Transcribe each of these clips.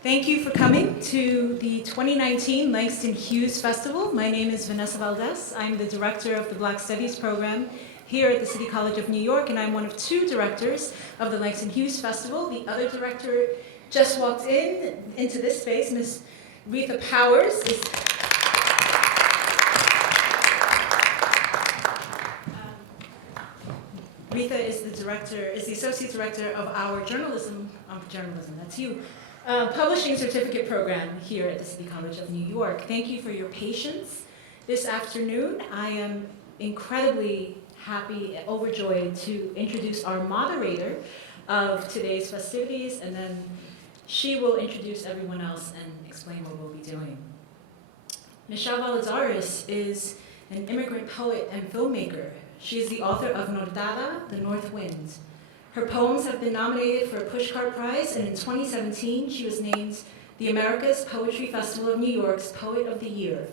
Thank you for coming to the 2019 Langston Hughes Festival. My name is Vanessa Valdez. I'm the director of the Black Studies program here at the City College of New York, and I'm one of two directors of the Langston Hughes Festival. The other director just walked into this space. Miss Rita Powers is Rita is the associate director of our journalism, that's you, publishing certificate program here at the City College of New York. Thank you for your patience this afternoon. I am incredibly happy and overjoyed to introduce our moderator of today's festivities, and then she will introduce everyone else and explain what we'll be doing. Michelle Valadares is an immigrant poet and filmmaker. She is the author of Nordada, The North Wind. Her poems have been nominated for a Pushcart Prize, and in 2017, she was named the America's Poetry Festival of New York's Poet of the Year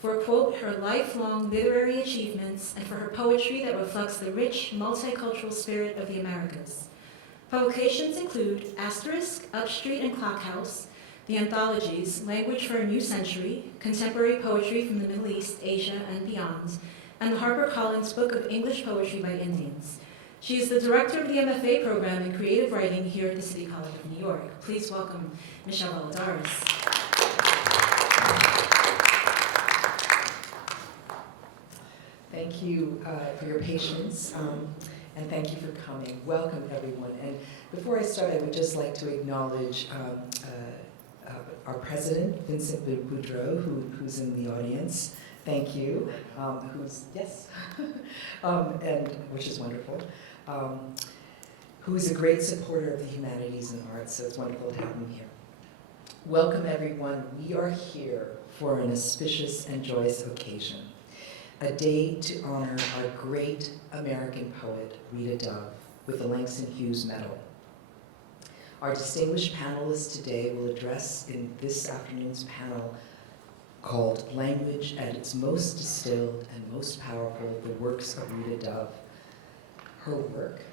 for, quote, her lifelong literary achievements and for her poetry that reflects the rich, multicultural spirit of the Americas. Publications include Asterisk, Upstreet, and Clockhouse, the anthologies Language for a New Century, Contemporary Poetry from the Middle East, Asia, and Beyond, and the HarperCollins Book of English Poetry by Indians. She is the director of the MFA program in creative writing here at the City College of New York. Please welcome Michelle Valadares. Thank you for your patience, and thank you for coming. Welcome, everyone. And before I start, I would just like to acknowledge our president, Vincent Boudreau, who's in the audience. Thank you. Yes, and which is wonderful. Who is a great supporter of the humanities and arts, so it's wonderful to have him here. Welcome, everyone. We are here for an auspicious and joyous occasion, a day to honor our great American poet, Rita Dove, with the Langston Hughes Medal. Our distinguished panelists today will address in this afternoon's panel called Language at its Most Distilled and Most Powerful, the Works of Rita Dove. Her work,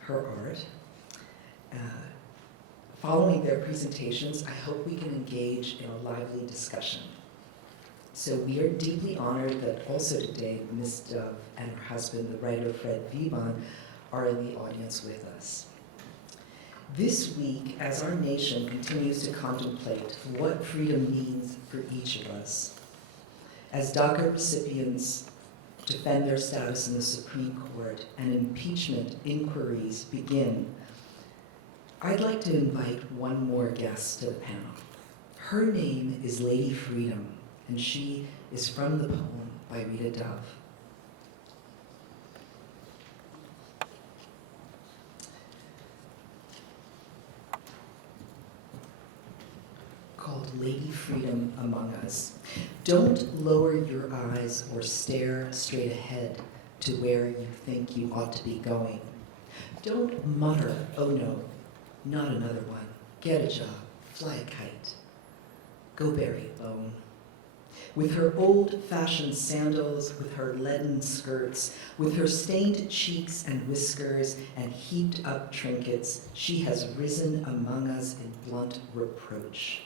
her art. Following their presentations, I hope we can engage in a lively discussion. So we are deeply honored that also today Ms. Dove and her husband, the writer Fred Vivon, are in the audience with us. This week, as our nation continues to contemplate what freedom means for each of us, as DACA recipients defend their status in the Supreme Court and impeachment inquiries begin, I'd like to invite one more guest to the panel. Her name is Lady Freedom, and she is from the poem by Rita Dove. Called Lady Freedom Among Us. Don't lower your eyes or stare straight ahead to where you think you ought to be going. Don't mutter, oh no, not another one. Get a job, fly a kite, go bury a bone. With her old-fashioned sandals, with her leaden skirts, with her stained cheeks and whiskers and heaped-up trinkets, she has risen among us in blunt reproach.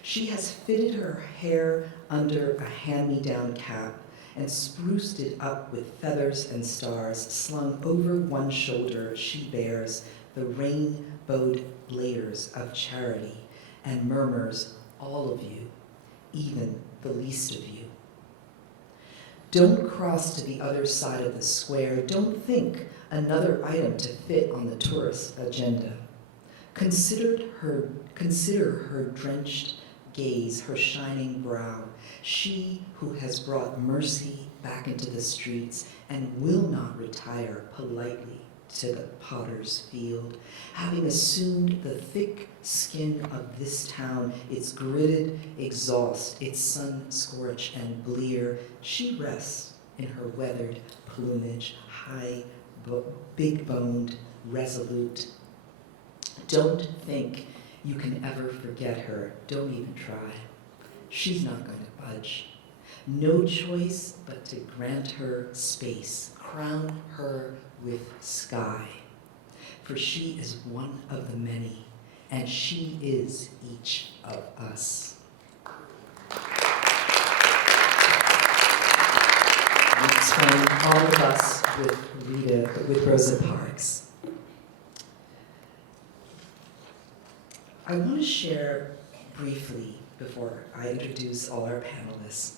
She has fitted her hair under a hand-me-down cap and spruced it up with feathers and stars. Slung over one shoulder, she bears the rainbowed layers of charity and murmurs, all of you, even the least of you. Don't cross to the other side of the square. Don't think another item to fit on the tourist agenda. Consider her drenched gaze, her shining brow, she who has brought mercy back into the streets and will not retire politely to the potter's field, having assumed the thick skin of this town, its gritted exhaust, its sun-scorch and blear. She rests in her weathered plumage, high, big-boned, resolute. Don't think you can ever forget her. Don't even try. She's not going to budge. No choice but to grant her space, crown her with sky. For she is one of the many, and she is each of us. Let's find all of us with Rosa Parks. I want to share briefly, before I introduce all our panelists,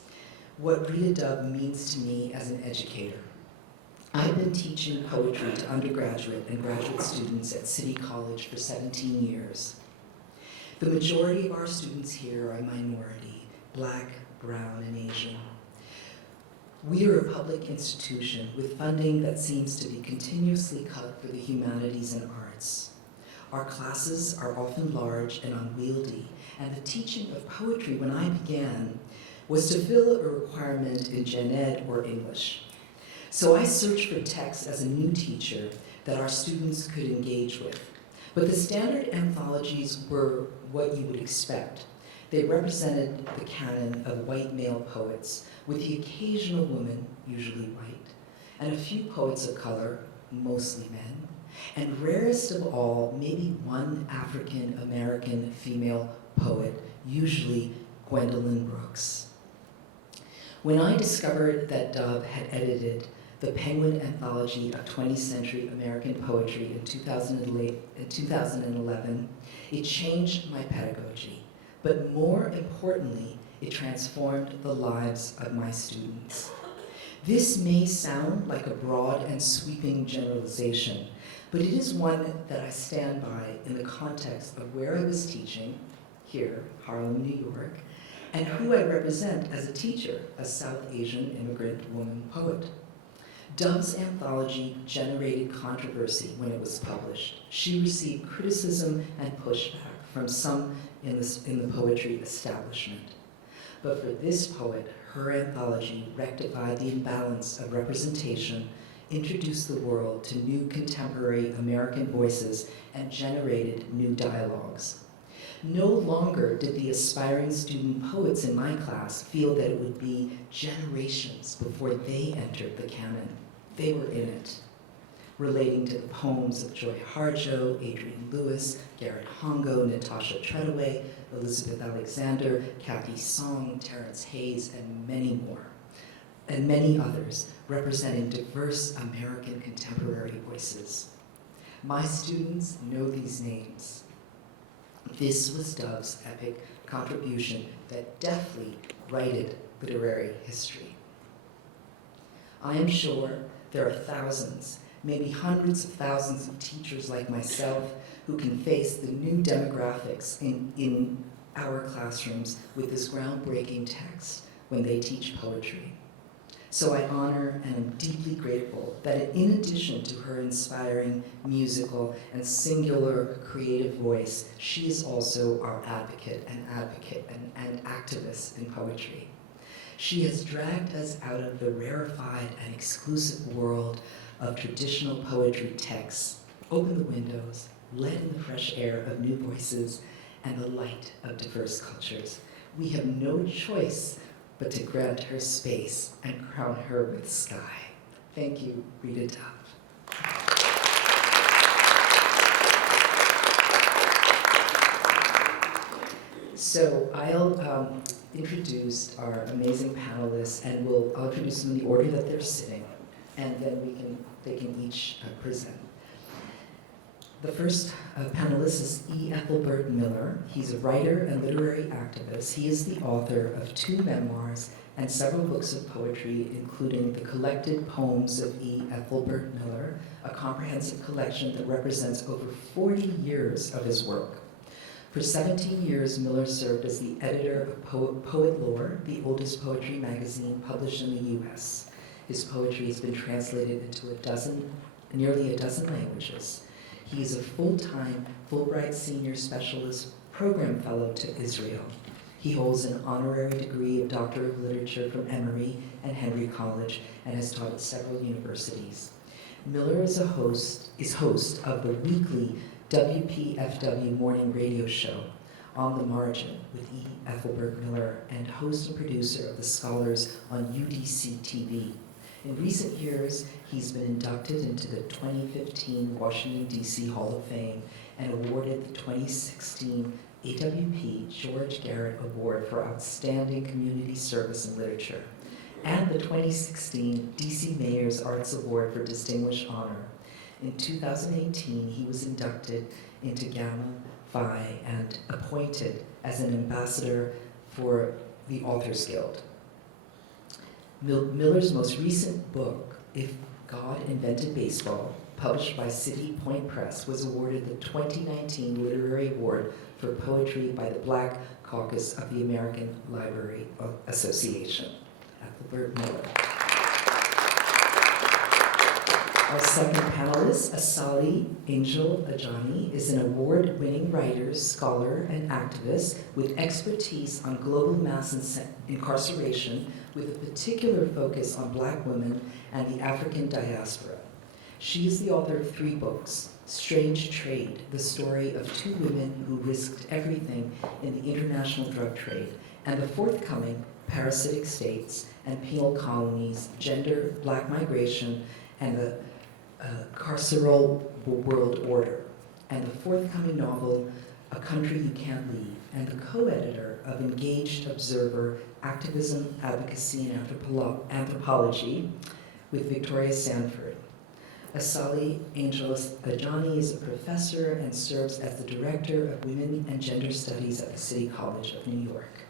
what Rita Dove means to me as an educator. I've been teaching poetry to undergraduate and graduate students at City College for 17 years. The majority of our students here are a minority, Black, brown, and Asian. We are a public institution with funding that seems to be continuously cut for the humanities and arts. Our classes are often large and unwieldy, and the teaching of poetry when I began was to fill a requirement in Gen Ed or English. So I searched for texts as a new teacher that our students could engage with. But the standard anthologies were what you would expect. They represented the canon of white male poets, with the occasional woman, usually white, and a few poets of color, mostly men, and rarest of all, maybe one African-American female poet, usually Gwendolyn Brooks. When I discovered that Dove had edited the Penguin Anthology of 20th Century American Poetry in 2011, it changed my pedagogy, but more importantly, it transformed the lives of my students. This may sound like a broad and sweeping generalization, but it is one that I stand by in the context of where I was teaching, here, Harlem, New York, and who I represent as a teacher, a South Asian immigrant woman poet. Dove's anthology generated controversy when it was published. She received criticism and pushback from some in the poetry establishment. But for this poet, her anthology rectified the imbalance of representation, introduced the world to new contemporary American voices, and generated new dialogues. No longer did the aspiring student poets in my class feel that it would be generations before they entered the canon. They were in it, relating to the poems of Joy Harjo, Adrienne Lewis, Garrett Hongo, Natasha Treadaway, Elizabeth Alexander, Kathy Song, Terrence Hayes, and many more, and many others, representing diverse American contemporary voices. My students know these names. This was Dove's epic contribution that deftly righted literary history. I am sure there are thousands, maybe hundreds of thousands of teachers like myself who can face the new demographics in our classrooms with this groundbreaking text when they teach poetry. So I honor and am deeply grateful that in addition to her inspiring musical and singular creative voice, she is also our advocate and activist in poetry. She has dragged us out of the rarefied and exclusive world of traditional poetry texts, opened the windows, let in the fresh air of new voices, and the light of diverse cultures. We have no choice but to grant her space and crown her with sky. Thank you, Rita Dove. So I'll introduce our amazing panelists, and I'll introduce them in the order that they're sitting, and then they can each present. The first panelist is E. Ethelbert Miller. He's a writer and literary activist. He is the author of 2 memoirs and several books of poetry, including The Collected Poems of E. Ethelbert Miller, a comprehensive collection that represents over 40 years of his work. For 17 years, Miller served as the editor of Poet Lore, the oldest poetry magazine published in the U.S. His poetry has been translated into nearly a dozen languages. He is a full-time Fulbright Senior Specialist Program Fellow to Israel. He holds an honorary degree of Doctor of Literature from Emory and Henry College and has taught at several universities. Miller is host of the weekly WPFW morning radio show, On the Margin, with E. Ethelbert Miller, and host and producer of The Scholars on UDC TV. In recent years, he's been inducted into the 2015 Washington, D.C. Hall of Fame and awarded the 2016 AWP George Garrett Award for Outstanding Community Service in Literature, and the 2016 DC Mayor's Arts Award for Distinguished Honor. In 2018, he was inducted into Gamma Phi and appointed as an ambassador for the Authors Guild. Miller's most recent book, If God Invented Baseball, published by City Point Press, was awarded the 2019 Literary Award for Poetry by the Black Caucus of the American Library Association. Ethelbert Miller. Our second panelist, Asali Angel Ajani, is an award-winning writer, scholar, and activist with expertise on global mass incarceration, with a particular focus on Black women and the African diaspora. She is the author of 3 books: Strange Trade, the story of 2 women who risked everything in the international drug trade, and the forthcoming Parasitic States and Penal Colonies, Gender, Black Migration, and the Carceral World Order, and the forthcoming novel, A Country You Can't Leave, and the co-editor of Engaged Observer, Activism, Advocacy, and Anthropology with Victoria Sanford. Asali Angeles Ajani is a professor and serves as the Director of Women and Gender Studies at the City College of New York.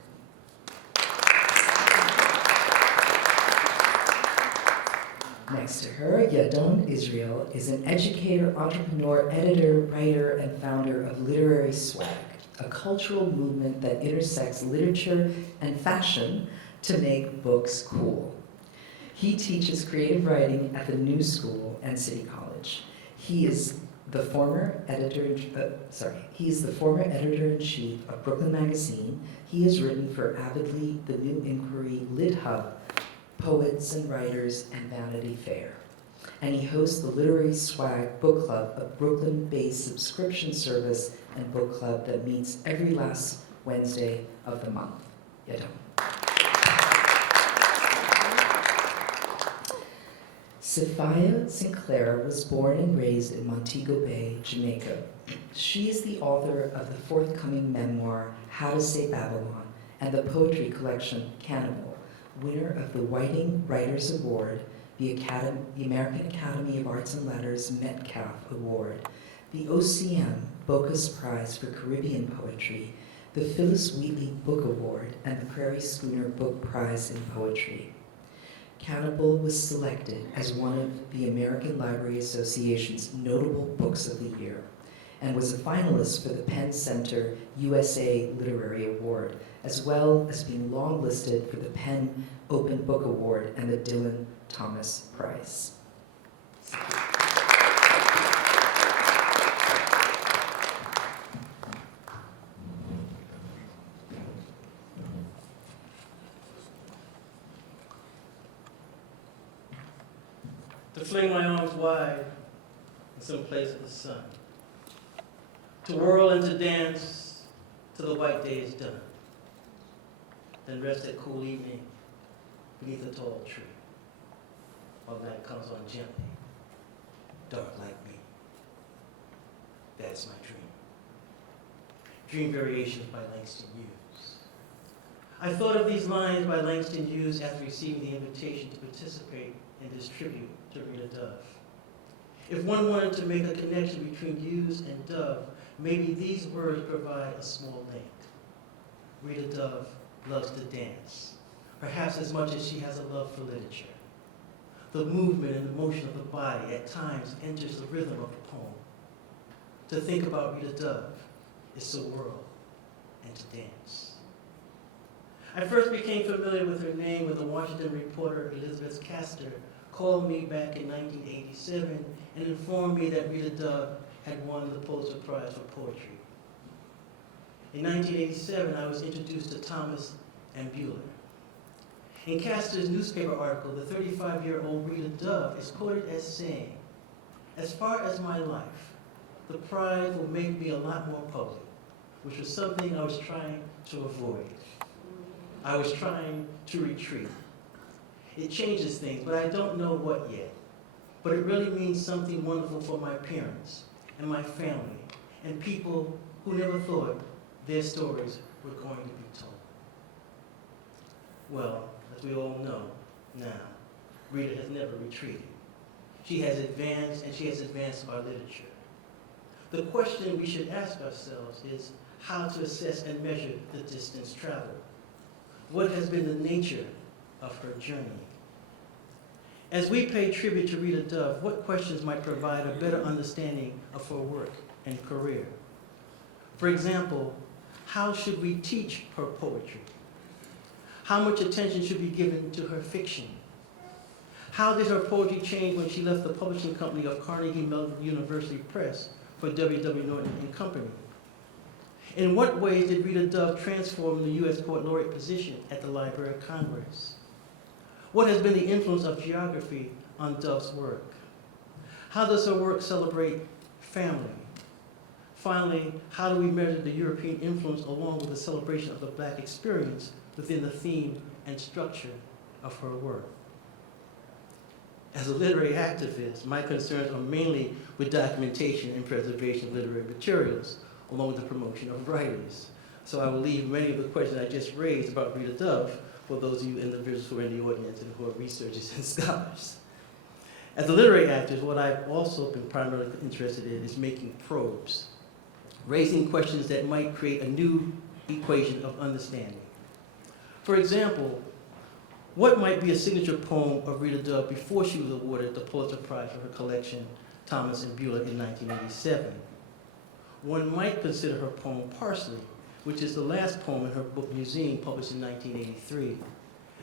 Next to her, Yadon Israel is an educator, entrepreneur, editor, writer, and founder of Literary Swag, a cultural movement that intersects literature and fashion to make books cool. He teaches creative writing at the New School and City College. He is the former editor-in-chief of Brooklyn Magazine. He has written for Avidly, The New Inquiry, Lit Hub, Poets and Writers, and Vanity Fair. And he hosts the Literary Swag Book Club, a Brooklyn-based subscription service and book club that meets every last Wednesday of the month. Yadon. Sophia Sinclair was born and raised in Montego Bay, Jamaica. She is the author of the forthcoming memoir, How to Say Babylon, and the poetry collection, Cannibal, winner of the Whiting Writers Award, the American Academy of Arts and Letters Metcalf Award, the OCM Bocas Prize for Caribbean Poetry, the Phyllis Wheatley Book Award, and the Prairie Schooner Book Prize in Poetry. Cannibal was selected as one of the American Library Association's notable books of the year, and was a finalist for the Penn Center USA Literary Award, as well as being longlisted for the Penn Open Book Award and the Dylan Thomas Prize. To fling my arms wide in some place of the sun, to whirl and to dance till the white day is done, then rest at cool evening beneath a tall tree, while night comes on gently, dark like me. That's my dream. Dream Variations by Langston Hughes. I thought of these lines by Langston Hughes after receiving the invitation to participate in this tribute to Rita Dove. If one wanted to make a connection between Hughes and Dove, maybe these words provide a small link. Rita Dove loves to dance, perhaps as much as she has a love for literature. The movement and the motion of the body at times enters the rhythm of the poem. To think about Rita Dove is to whirl and to dance. I first became familiar with her name when the Washington reporter Elizabeth Castor called me back in 1987 and informed me that Rita Dove had won the Pulitzer Prize for Poetry. In 1987, I was introduced to Thomas and Bueller. In Castor's newspaper article, the 35-year-old Rita Dove is quoted as saying, "As far as my life, the prize will make me a lot more public," which was something I was trying to avoid. I was trying to retreat. It changes things, but I don't know what yet. But it really means something wonderful for my parents and my family and people who never thought their stories were going to be told. Well, as we all know now, Rita has never retreated. She has advanced, and she has advanced our literature. The question we should ask ourselves is how to assess and measure the distance traveled. What has been the nature of her journey? As we pay tribute to Rita Dove, what questions might provide a better understanding of her work and career? For example, how should we teach her poetry? How much attention should be given to her fiction? How did her poetry change when she left the publishing company of Carnegie Mellon University Press for W.W. Norton and Company? In what ways did Rita Dove transform the U.S. Poet Laureate position at the Library of Congress? What has been the influence of geography on Dove's work? How does her work celebrate family? Finally, how do we measure the European influence along with the celebration of the Black experience within the theme and structure of her work? As a literary activist, my concerns are mainly with documentation and preservation of literary materials, along with the promotion of writers. So I will leave many of the questions I just raised about Rita Dove for those of you individuals who are in the audience and who are researchers and scholars. As a literary activist, what I've also been primarily interested in is making probes, raising questions that might create a new equation of understanding. For example, what might be a signature poem of Rita Dove before she was awarded the Pulitzer Prize for her collection, Thomas and Beulah, in 1987? One might consider her poem Parsley, which is the last poem in her book Museum, published in 1983.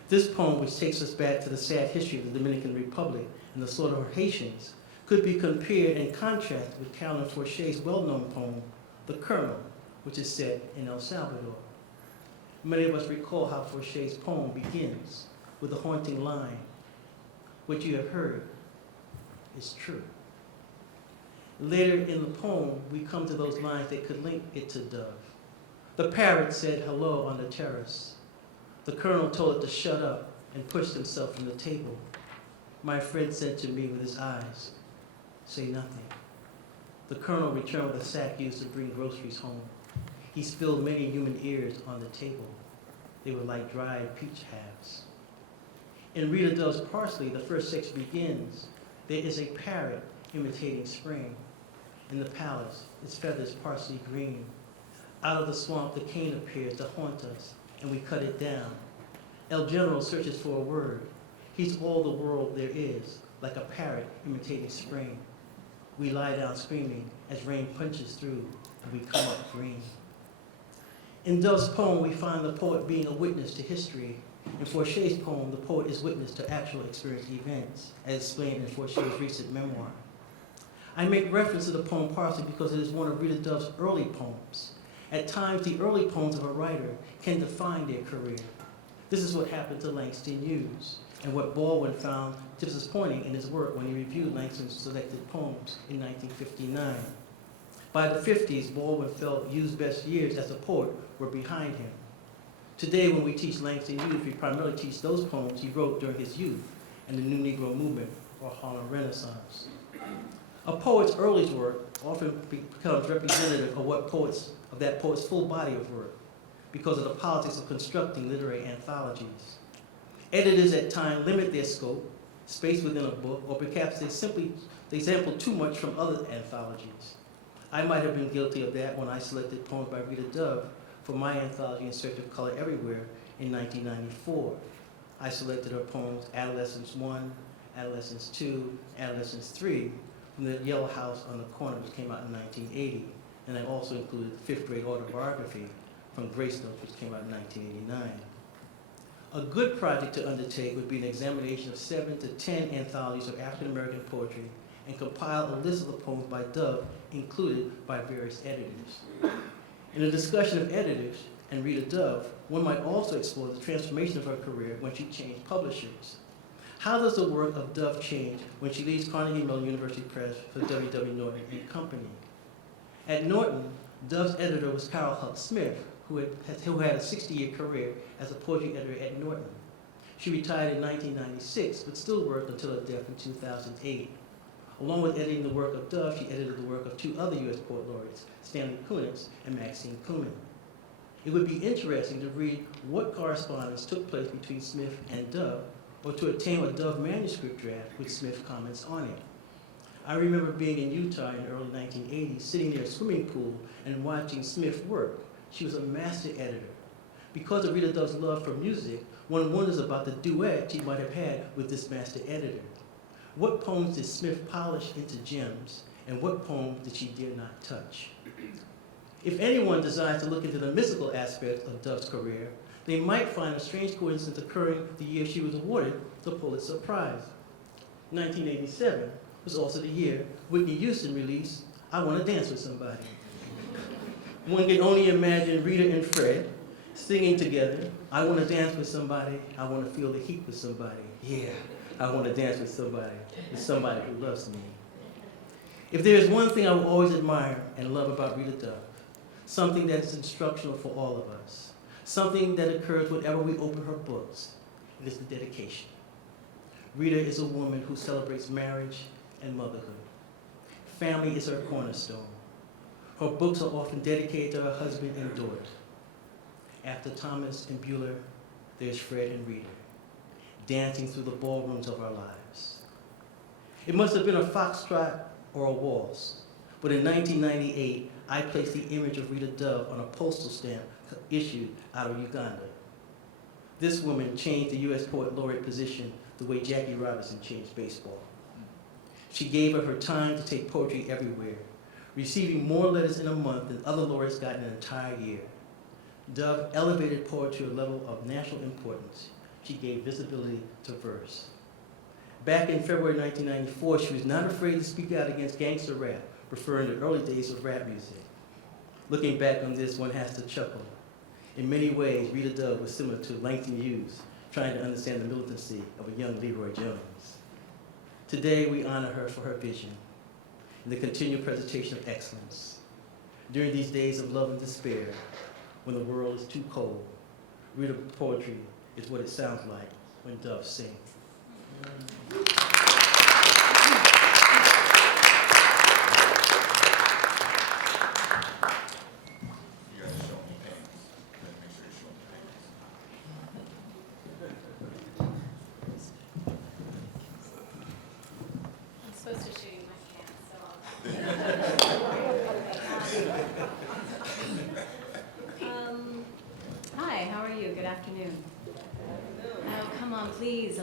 This poem, which takes us back to the sad history of the Dominican Republic and the slaughter of Haitians, could be compared and contrasted with Carolyn Forché's well-known poem, The Colonel, which is set in El Salvador. Many of us recall how Forché's poem begins with the haunting line, "What you have heard is true." Later in the poem, we come to those lines that could link it to Dove. The parrot said hello on the terrace. The colonel told it to shut up and pushed himself from the table. My friend said to me with his eyes, "Say nothing." The colonel returned with a sack used to bring groceries home. He spilled many human ears on the table. They were like dried peach halves. In Rita Dove's Parsley, the first section begins, there is a parrot imitating spring. In the palace, its feathers parsley green. Out of the swamp, the cane appears to haunt us, and we cut it down. El General searches for a word. He's all the world there is, like a parrot imitating spring. We lie down screaming as rain punches through, and we come up green. In Dove's poem, we find the poet being a witness to history. In Forché's poem, the poet is witness to actual experienced events, as explained in Forché's recent memoir. I make reference to the poem Parsley because it is one of Rita Dove's early poems. At times, the early poems of a writer can define their career. This is what happened to Langston Hughes, and what Baldwin found disappointing in his work when he reviewed Langston's selected poems in 1959. By the 50s, Baldwin felt Hughes' best years as a poet were behind him. Today, when we teach Langston Hughes, we primarily teach those poems he wrote during his youth and the New Negro Movement or Harlem Renaissance. A poet's early work often becomes representative of that poet's full body of work because of the politics of constructing literary anthologies. Editors at times limit their scope, space within a book, or perhaps they sample too much from other anthologies. I might have been guilty of that when I selected poems by Rita Dove for my anthology In Search of Color Everywhere in 1994. I selected her poems Adolescence 1, Adolescence 2, Adolescence 3 from the Yellow House on the Corner, which came out in 1980. And I also included the fifth grade autobiography from Grace Notes, which came out in 1989. A good project to undertake would be an examination of 7 to 10 anthologies of African American poetry and compile a list of the poems by Dove included by various editors. In a discussion of editors and Rita Dove, one might also explore the transformation of her career when she changed publishers. How does the work of Dove change when she leaves Carnegie Mellon University Press for W.W. Norton and Company? At Norton, Dove's editor was Carol Huck Smith, who had a 60-year career as a poetry editor at Norton. She retired in 1996, but still worked until her death in 2008. Along with editing the work of Dove, she edited the work of two other U.S. poet laureates, Stanley Kunitz and Maxine Kumin. It would be interesting to read what correspondence took place between Smith and Dove, or to obtain a Dove manuscript draft with Smith comments on it. I remember being in Utah in the early 1980s, sitting near a swimming pool and watching Smith work. She was a master editor. Because of Rita Dove's love for music, one wonders about the duet she might have had with this master editor. What poems did Smith polish into gems, and what poems did she dare not touch? If anyone desires to look into the mystical aspects of Dove's career, they might find a strange coincidence occurring the year she was awarded the Pulitzer Prize. 1987 was also the year Whitney Houston released I Want to Dance with Somebody. One can only imagine Rita and Fred singing together, I want to dance with somebody, I want to feel the heat with somebody. Yeah, I want to dance with somebody who loves me. If there is one thing I will always admire and love about Rita Dove, something that is instructional for all of us, something that occurs whenever we open her books, it is the dedication. Rita is a woman who celebrates marriage and motherhood. Family is her cornerstone. Her books are often dedicated to her husband and daughter. After Thomas and Bueller, there's Fred and Rita, dancing through the ballrooms of our lives. It must have been a foxtrot or a waltz, but in 1998, I placed the image of Rita Dove on a postal stamp issued out of Uganda. This woman changed the U.S. Poet Laureate position the way Jackie Robinson changed baseball. She gave her time to take poetry everywhere, receiving more letters in a month than other laureates got in an entire year. Dove elevated poetry to a level of national importance. She gave visibility to verse. Back in February 1994, she was not afraid to speak out against gangster rap, referring to the early days of rap music. Looking back on this, one has to chuckle. In many ways, Rita Dove was similar to Langston Hughes, trying to understand the militancy of a young Leroy Jones. Today, we honor her for her vision and the continued presentation of excellence. During these days of love and despair, when the world is too cold, Rita poetry is what it sounds like when doves sing. Hi, how are you? Good afternoon. Oh, come on, please.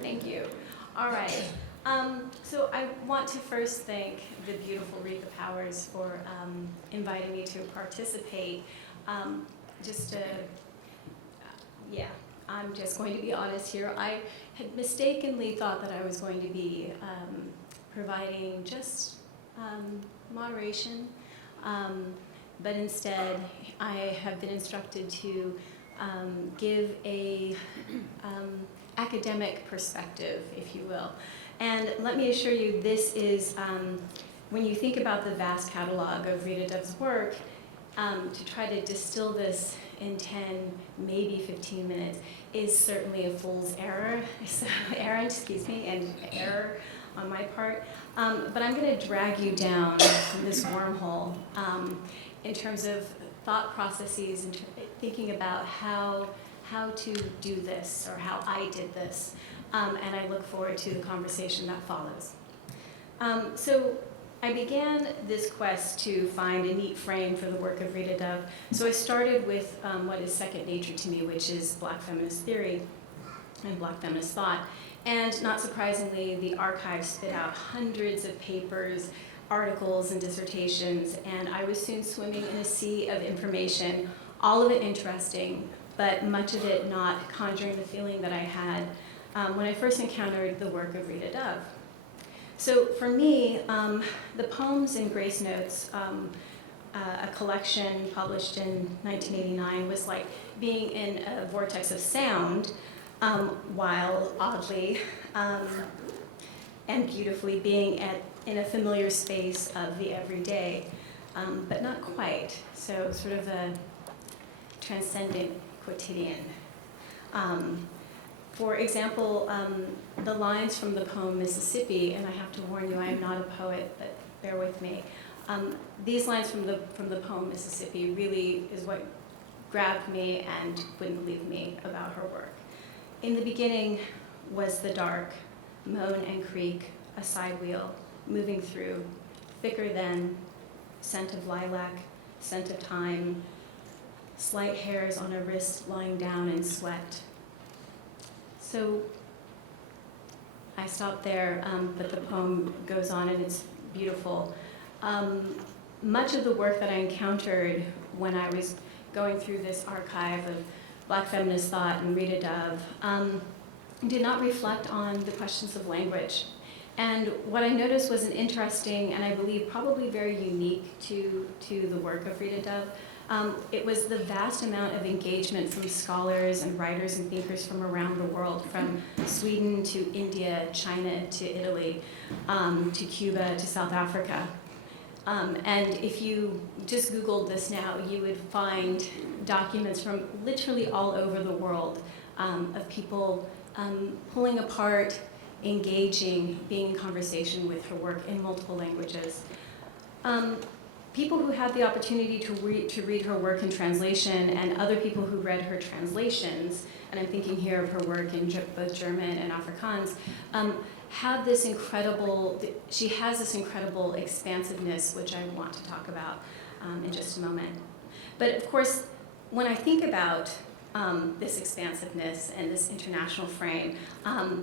Thank you. All right. So I want to first thank the beautiful Rita Powers for inviting me to participate. I'm just going to be honest here. I had mistakenly thought that I was going to be providing just moderation, but instead I have been instructed to give a academic perspective, if you will. And let me assure you, this is, when you think about the vast catalog of Rita Dove's work, to try to distill this in 10, maybe 15 minutes is certainly a fool's errand, and error on my part. But I'm going to drag you down this wormhole in terms of thought processes and thinking about how to do this, or how I did this. And I look forward to the conversation that follows. So I began this quest to find a neat frame for the work of Rita Dove. So I started with what is second nature to me, which is Black feminist theory and Black feminist thought. And not surprisingly, the archive spit out hundreds of papers, articles, and dissertations, and I was soon swimming in a sea of information, all of it interesting, but much of it not conjuring the feeling that I had when I first encountered the work of Rita Dove. So for me, the poems in Grace Notes, a collection published in 1989, was like being in a vortex of sound, while oddly and beautifully being in a familiar space of the everyday, but not quite. So sort of a transcendent quotidian. For example, the lines from the poem Mississippi, and I have to warn you, I am not a poet, but bear with me. These lines from the poem Mississippi really is what grabbed me and wouldn't leave me about her work. In the beginning was the dark, moan and creak, a side wheel, moving through, thicker than, scent of lilac, scent of thyme, slight hairs on a wrist lying down in sweat. So I stopped there, but the poem goes on and it's beautiful. Much of the work that I encountered when I was going through this archive of Black feminist thought and Rita Dove did not reflect on the questions of language. And what I noticed was an interesting, and I believe probably very unique to the work of Rita Dove, it was the vast amount of engagement from scholars and writers and thinkers from around the world, from Sweden to India, China to Italy, to Cuba to South Africa. And if you just Googled this now, you would find documents from literally all over the world of people pulling apart, engaging, being in conversation with her work in multiple languages. People who had the opportunity to read her work in translation and other people who read her translations, and I'm thinking here of her work in both German and Afrikaans, have this incredible, she has this incredible expansiveness, which I want to talk about in just a moment. But of course, when I think about this expansiveness and this international frame,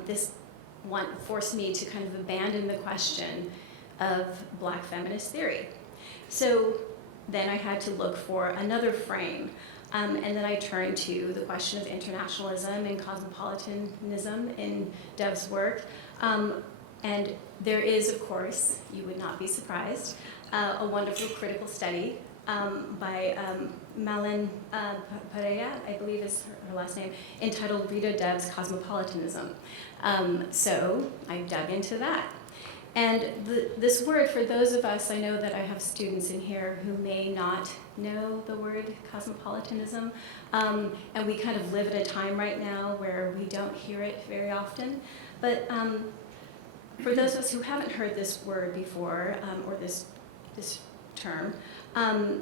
this one forced me to kind of abandon the question of Black feminist theory. So then I had to look for another frame, and then I turned to the question of internationalism and cosmopolitanism in Dove's work. And there is, of course, you would not be surprised, a wonderful critical study by Malin Pereira, I believe is her last name, entitled Rita Dove's Cosmopolitanism. So I dug into that. And this word, for those of us, I know that I have students in here who may not know the word cosmopolitanism, and we kind of live at a time right now where we don't hear it very often. But for those of us who haven't heard this word before, or this term, and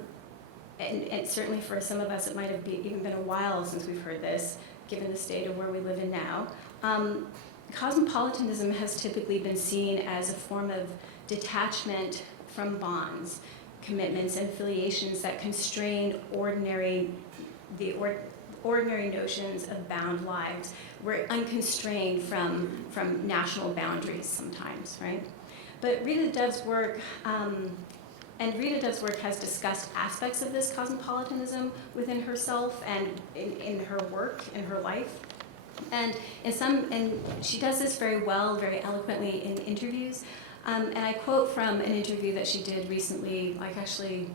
certainly for some of us it might have even been a while since we've heard this, given the state of where we live in now, cosmopolitanism has typically been seen as a form of detachment from bonds, commitments, and affiliations that constrain ordinary notions of bound lives. We're unconstrained from national boundaries sometimes, right? But Rita Dove's work, has discussed aspects of this cosmopolitanism within herself and in her work, in her life. And she does this very well, very eloquently in interviews. And I quote from an interview that she did recently, like actually,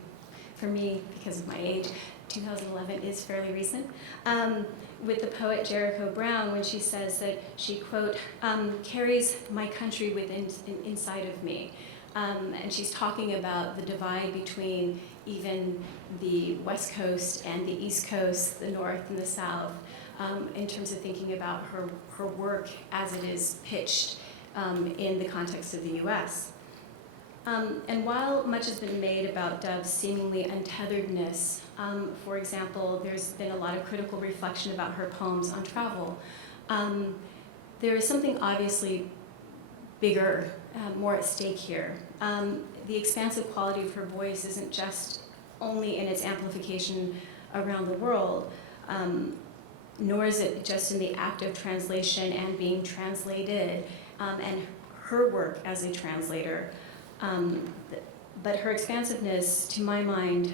for me, because of my age, 2011 is fairly recent, with the poet Jericho Brown, when she says that she, quote, carries my country inside of me. And she's talking about the divide between even the West Coast and the East Coast, the North and the South, in terms of thinking about her work as it is pitched in the context of the US. And while much has been made about Dove's seemingly untetheredness, for example, there's been a lot of critical reflection about her poems on travel. There is something obviously bigger, more at stake here. The expansive quality of her voice isn't just only in its amplification around the world, nor is it just in the act of translation and being translated, and her work as a translator. But her expansiveness, to my mind,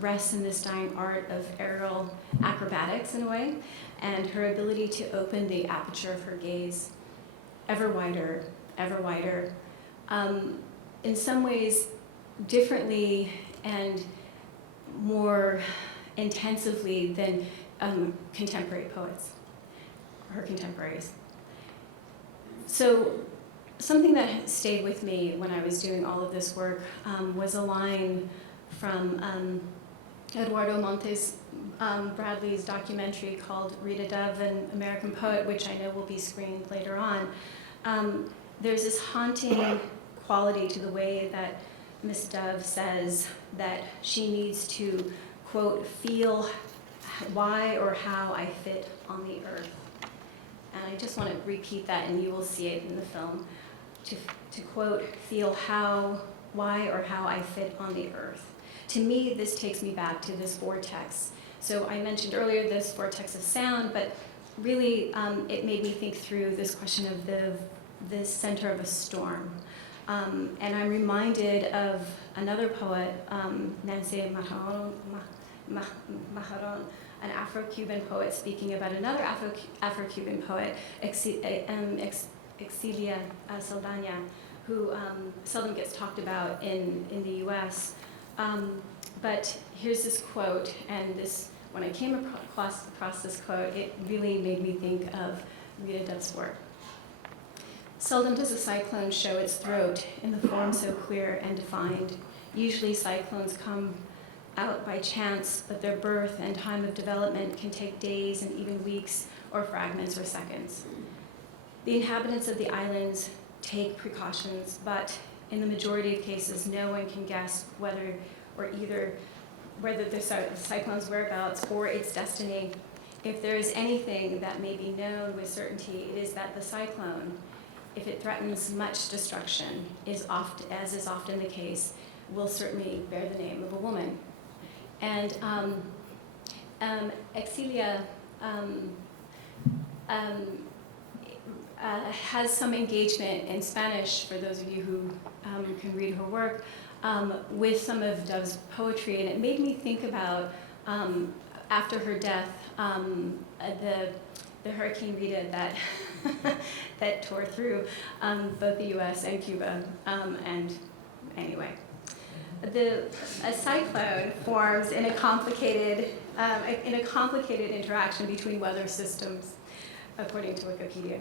rests in this dying art of aerial acrobatics in a way, and her ability to open the aperture of her gaze ever wider, ever wider. In some ways, differently and more intensively than contemporary poets, her contemporaries. So something that stayed with me when I was doing all of this work was a line from Eduardo Montes Bradley's documentary called Rita Dove, an American Poet, which I know will be screened later on. There's this haunting quality to the way that Miss Dove says that she needs to, quote, feel why or how I fit on the earth. And I just want to repeat that, and you will see it in the film. To quote, feel why or how I fit on the earth. To me, this takes me back to this vortex. So I mentioned earlier this vortex of sound, but really it made me think through this question of the center of a storm. And I'm reminded of another poet, Nancy Maharon, an Afro-Cuban poet speaking about another Afro-Cuban poet, Exilia Saldana, who seldom gets talked about in the US. But here's this quote, and when I came across this quote, it really made me think of Rita Dove's work. Seldom does a cyclone show its throat in the form so clear and defined. Usually cyclones come out by chance, but their birth and time of development can take days and even weeks, or fragments or seconds. The inhabitants of the islands take precautions, but in the majority of cases, no one can guess whether the cyclone's whereabouts or its destiny. If there is anything that may be known with certainty, it is that the cyclone, if it threatens much destruction, as is often the case, will certainly bear the name of a woman. And Exilia has some engagement in Spanish, for those of you who can read her work, with some of Dove's poetry, and it made me think about, after her death, the Hurricane Rita that tore through both the U.S. and Cuba, and anyway. A cyclone forms in a complicated interaction between weather systems, according to Wikipedia.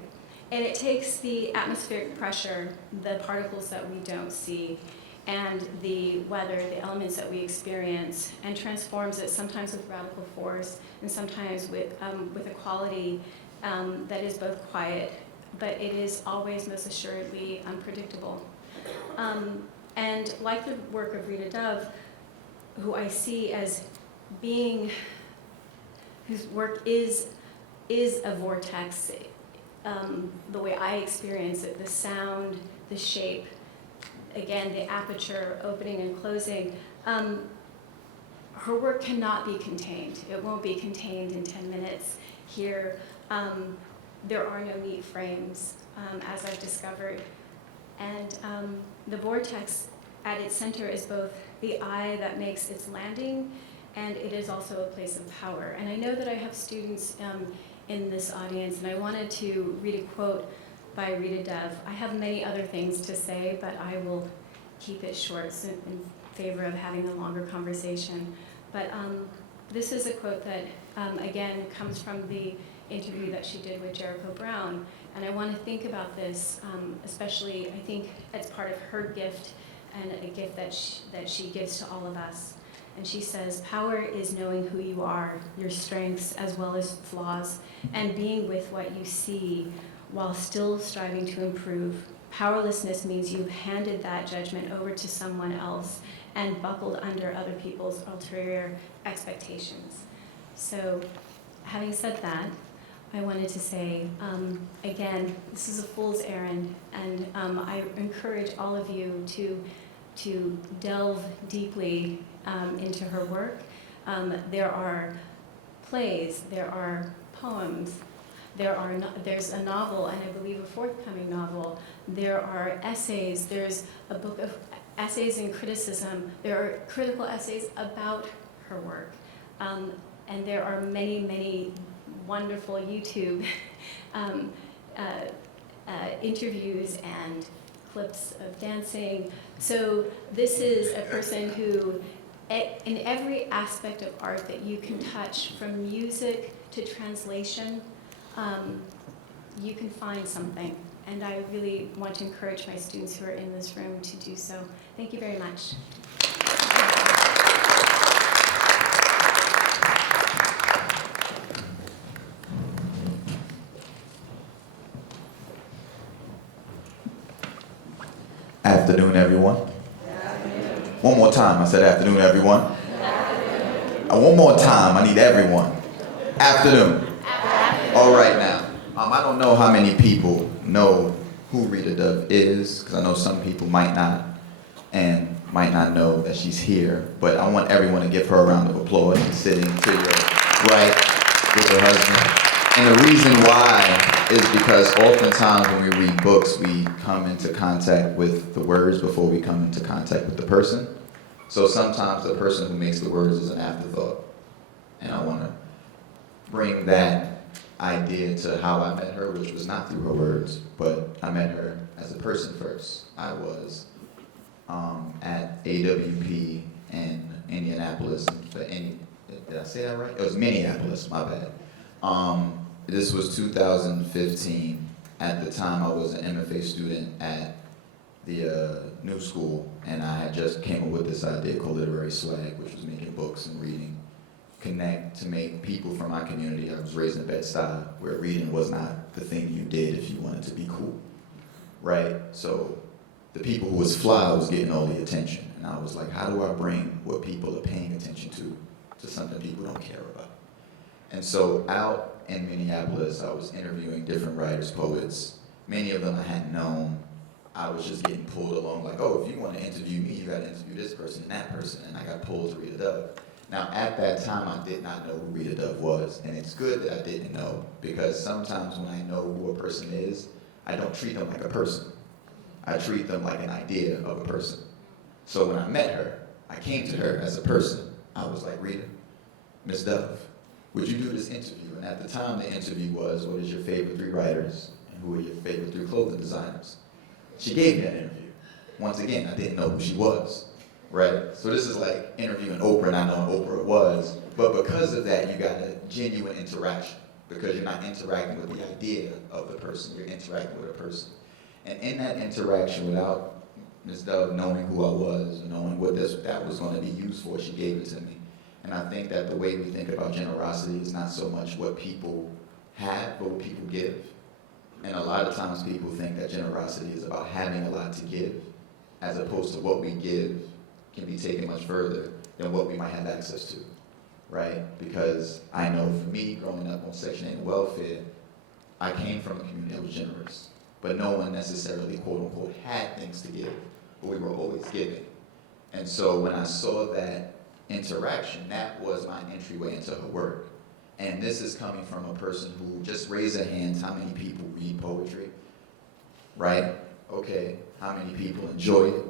And it takes the atmospheric pressure, the particles that we don't see, and the weather, the elements that we experience, and transforms it sometimes with radical force and sometimes with a quality that is both quiet, but it is always most assuredly unpredictable. And like the work of Rita Dove, who I see as being, whose work is a vortex, the way I experience it, the sound, the shape, again, the aperture opening and closing, her work cannot be contained. It won't be contained in 10 minutes here. There are no neat frames, as I've discovered. And the vortex at its center is both the eye that makes its landing, and it is also a place of power. And I know that I have students in this audience, and I wanted to read a quote by Rita Dove. I have many other things to say, but I will keep it short in favor of having a longer conversation. But this is a quote that, again, comes from the interview that she did with Jericho Brown. And I want to think about this, especially, I think, as part of her gift and a gift that she gives to all of us. And she says, power is knowing who you are, your strengths as well as flaws, and being with what you see while still striving to improve. Powerlessness means you've handed that judgment over to someone else and buckled under other people's ulterior expectations. So, having said that, I wanted to say, again, this is a fool's errand, and I encourage all of you to delve deeply into her work. There are plays, there are poems, there's a novel, and I believe a forthcoming novel. There are essays, there's a book of essays and criticism. There are critical essays about her work. And there are many, many wonderful YouTube interviews and clips of dancing. So this is a person who, in every aspect of art that you can touch, from music to translation, you can find something. And I really want to encourage my students who are in this room to do so. Thank you very much. Afternoon, everyone. One more time, I said afternoon, everyone. One more time, I need everyone. Afternoon. All right now. I don't know how many people know who Rita Dove is, because I know some people might not, and might not know that she's here, but I want everyone to give her a round of applause. She's sitting to your right with her husband. And the reason why is because oftentimes when we read books, we come into contact with the words before we come into contact with the person. So sometimes the person who makes the words is an afterthought. And I want to bring that idea to how I met her, which was not through her words, but I met her as a person first. I was at AWP in Indianapolis. Did I say that right? It was Minneapolis, my bad. This was 2015. At the time, I was an MFA student at the New School, and I had just came up with this idea called Literary Swag, which was making books and reading connect to make people from my community. I was raised in Bed-Stuy, where reading was not the thing you did if you wanted to be cool, right? So the people who was fly was getting all the attention, and I was like, how do I bring what people are paying attention to something people don't care about? And so out in Minneapolis, I was interviewing different writers, poets. Many of them I hadn't known. I was just getting pulled along, like, oh, if you want to interview me, you got to interview this person and that person, and I got pulled to Rita Dove. Now, at that time, I did not know who Rita Dove was, and it's good that I didn't know, because sometimes when I know who a person is, I don't treat them like a person. I treat them like an idea of a person. So when I met her, I came to her as a person. I was like, Rita, Miss Dove, would you do this interview? And at the time, the interview was, what is your favorite 3 writers, and who are your favorite 3 clothing designers? She gave me that interview. Once again, I didn't know who she was, right? So this is like interviewing Oprah, and I know who Oprah was, but because of that, you got a genuine interaction, because you're not interacting with the idea of the person, you're interacting with a person. And in that interaction, without Ms. Dove knowing who I was, knowing what that was going to be used for, she gave it to me. And I think that the way we think about generosity is not so much what people have, but what people give. And a lot of times people think that generosity is about having a lot to give, as opposed to what we give can be taken much further than what we might have access to, right? Because I know for me, growing up on Section 8 and welfare, I came from a community that was generous, but no one necessarily, quote unquote, had things to give, but we were always giving. And so when I saw that interaction, that was my entryway into her work. And this is coming from a person who, just raise their hands, how many people read poetry, right? Okay, how many people enjoy it?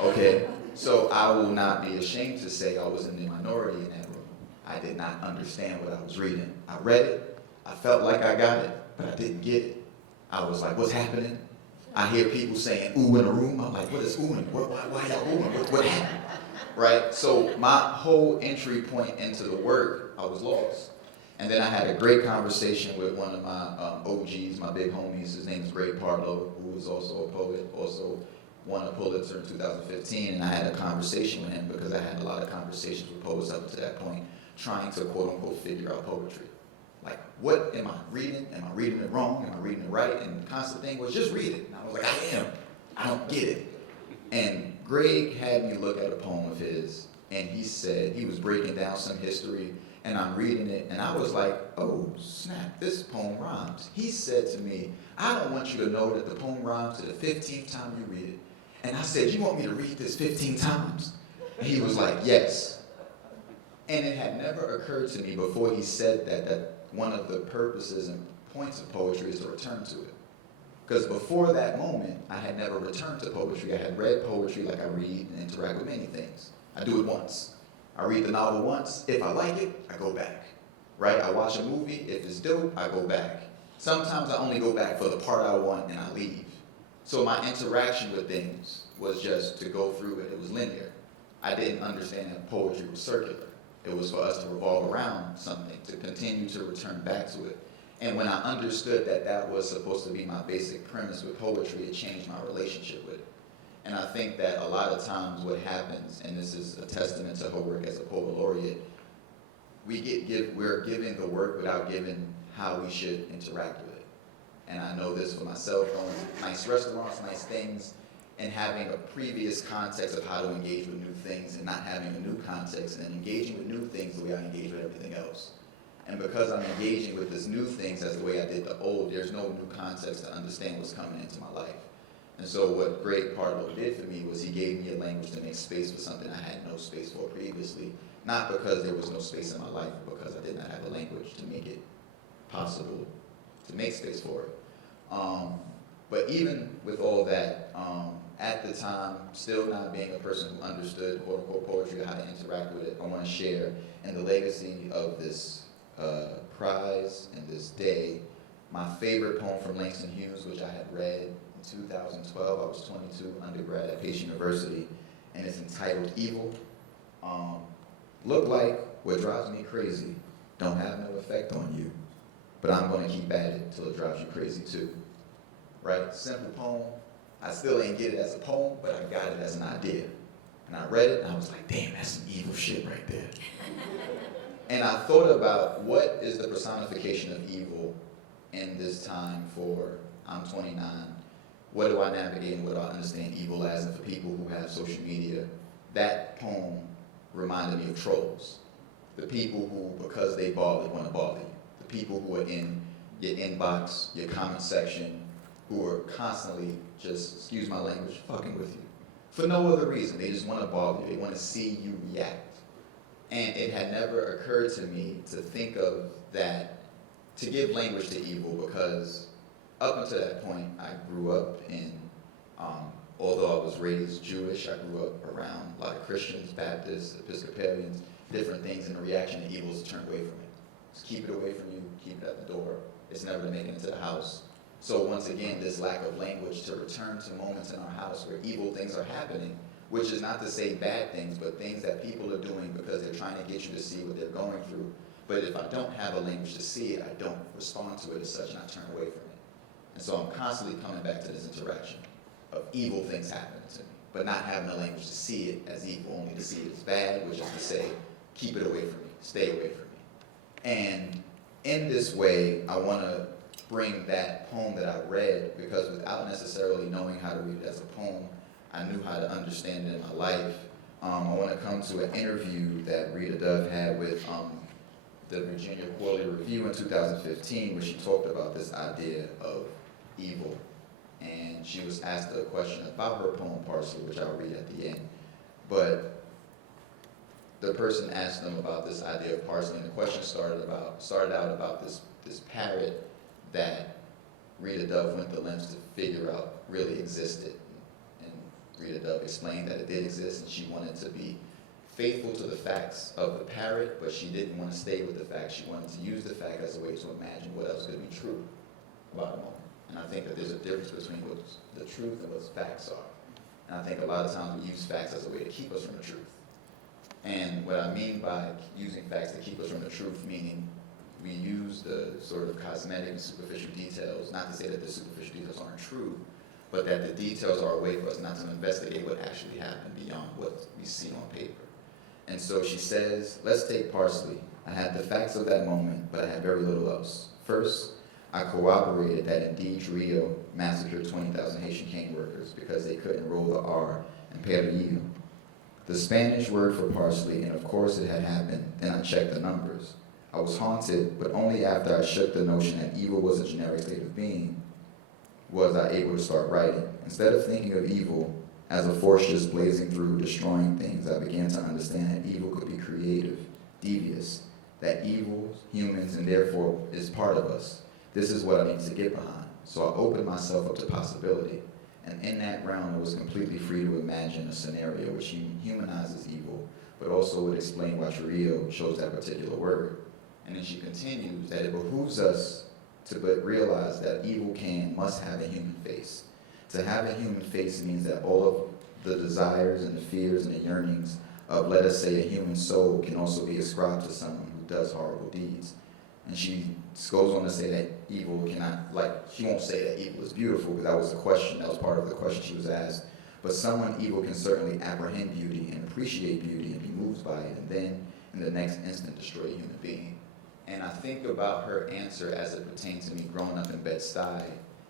Okay, so I will not be ashamed to say I was in the minority in that room. I did not understand what I was reading. I read it, I felt like I got it, but I didn't get it. I was like, what's happening? I hear people saying ooh in a room. I'm like, what is oohing? Why y'all oohing? What happened? Right? So my whole entry point into the work, I was lost. And then I had a great conversation with one of my OGs, my big homies. His name is Parlov, who is also a poet, also won a Pulitzer in 2015. And I had a conversation with him because I had a lot of conversations with poets up to that point, trying to quote unquote figure out poetry. Like, what am I reading? Am I reading it wrong? Am I reading it right? And the constant thing was just read it. And I was like, I don't get it. And Greg had me look at a poem of his, and he said, he was breaking down some history, and I'm reading it, and I was like, oh, snap, this poem rhymes. He said to me, I don't want you to know that the poem rhymes to the 15th time you read it. And I said, you want me to read this 15 times? And he was like, yes. And it had never occurred to me before he said that one of the purposes and points of poetry is to return to it. Because before that moment, I had never returned to poetry. I had read poetry like I read and interact with many things. I do it once. I read the novel once. If I like it, I go back. Right? I watch a movie. If it's dope, I go back. Sometimes I only go back for the part I want and I leave. So my interaction with things was just to go through it. It was linear. I didn't understand that poetry was circular. It was for us to revolve around something, to continue to return back to it. And when I understood that that was supposed to be my basic premise with poetry, it changed my relationship with it. And I think that a lot of times what happens, and this is a testament to her work as a poet laureate, we're giving the work without giving how we should interact with it. And I know this for myself, going to nice restaurants, nice things, and having a previous context of how to engage with new things and not having a new context and engaging with new things the way I engage with everything else. And because I'm engaging with this new things as the way I did the old, there's no new context to understand what's coming into my life. And so what great Parlov did for me was he gave me a language to make space for something I had no space for previously, not because there was no space in my life, but because I did not have a language to make it possible to make space for it. But even with all that, at the time, still not being a person who understood quote-unquote poetry or how to interact with it, I want to share in the legacy of this prize and this day, my favorite poem from Langston Hughes, which I had read in 2012. I was 22, undergrad at Pace University, and it's entitled Evil. Look like what drives me crazy, don't have no effect on you, but I'm going to keep at it till it drives you crazy too. Right? Simple poem. I still ain't get it as a poem, but I got it as an idea. And I read it, and I was like, damn, that's some evil shit right there. And I thought about what is the personification of evil in this time for, I'm 29, what do I navigate and what do I understand evil as? And for people who have social media, that poem reminded me of trolls. The people who, because they bother, want to bother you. The people who are in your inbox, your comment section, who are constantly just, excuse my language, fucking with you. For no other reason. They just want to bother you. They want to see you react. And it had never occurred to me to think of that, to give language to evil, because up until that point, I grew up in, although I was raised Jewish, I grew up around a lot of Christians, Baptists, Episcopalians, different things, and the reaction to evil is to turn away from it. Just keep it away from you, keep it at the door. It's never to make it into the house. So once again, this lack of language to return to moments in our house where evil things are happening, which is not to say bad things, but things that people are doing because they're trying to get you to see what they're going through. But if I don't have a language to see it, I don't respond to it as such, and I turn away from it. And so I'm constantly coming back to this interaction of evil things happening to me, but not having a language to see it as evil, only to see it as bad, which is to say, keep it away from me, stay away from me. And in this way, I want to bring that poem that I read, because without necessarily knowing how to read it as a poem, I knew how to understand it in my life. I want to come to an interview that Rita Dove had with the Virginia Quarterly Review in 2015, where she talked about this idea of evil. And she was asked a question about her poem Parsley, which I'll read at the end. But the person asked them about this idea of parsley, and the question started out about this parrot that Rita Dove went to lengths to figure out really existed. And Rita Dove explained that it did exist, and she wanted to be faithful to the facts of the parrot, but she didn't want to stay with the facts. She wanted to use the fact as a way to imagine what else could be true about a moment. And I think that there's a difference between what the truth and what facts are. And I think a lot of times we use facts as a way to keep us from the truth. And what I mean by using facts to keep us from the truth, meaning we use the sort of cosmetic and superficial details, not to say that the superficial details aren't true, but that the details are a way for us not to investigate what actually happened beyond what we see on paper. And so she says, let's take parsley. I had the facts of that moment, but I had very little else. First, I corroborated that indeed Trujillo massacred 20,000 Haitian cane workers because they couldn't roll the R in perrillo, the Spanish word for parsley, and of course it had happened. Then I checked the numbers. I was haunted, but only after I shook the notion that evil was a generic state of being was I able to start writing. Instead of thinking of evil as a force just blazing through, destroying things, I began to understand that evil could be creative, devious, that evil, humans, and therefore is part of us. This is what I need to get behind. So I opened myself up to possibility. And in that realm, I was completely free to imagine a scenario which humanizes evil, but also would explain why Trujillo chose that particular word. And then she continues that it behooves us to realize that evil must have a human face. To have a human face means that all of the desires and the fears and the yearnings of, let us say, a human soul can also be ascribed to someone who does horrible deeds. And she goes on to say that evil cannot, she won't say that evil is beautiful, because that was the question, that was part of the question she was asked. But someone evil can certainly apprehend beauty and appreciate beauty and be moved by it, and then in the next instant destroy a human being. And I think about her answer as it pertains to me growing up in Bed-Stuy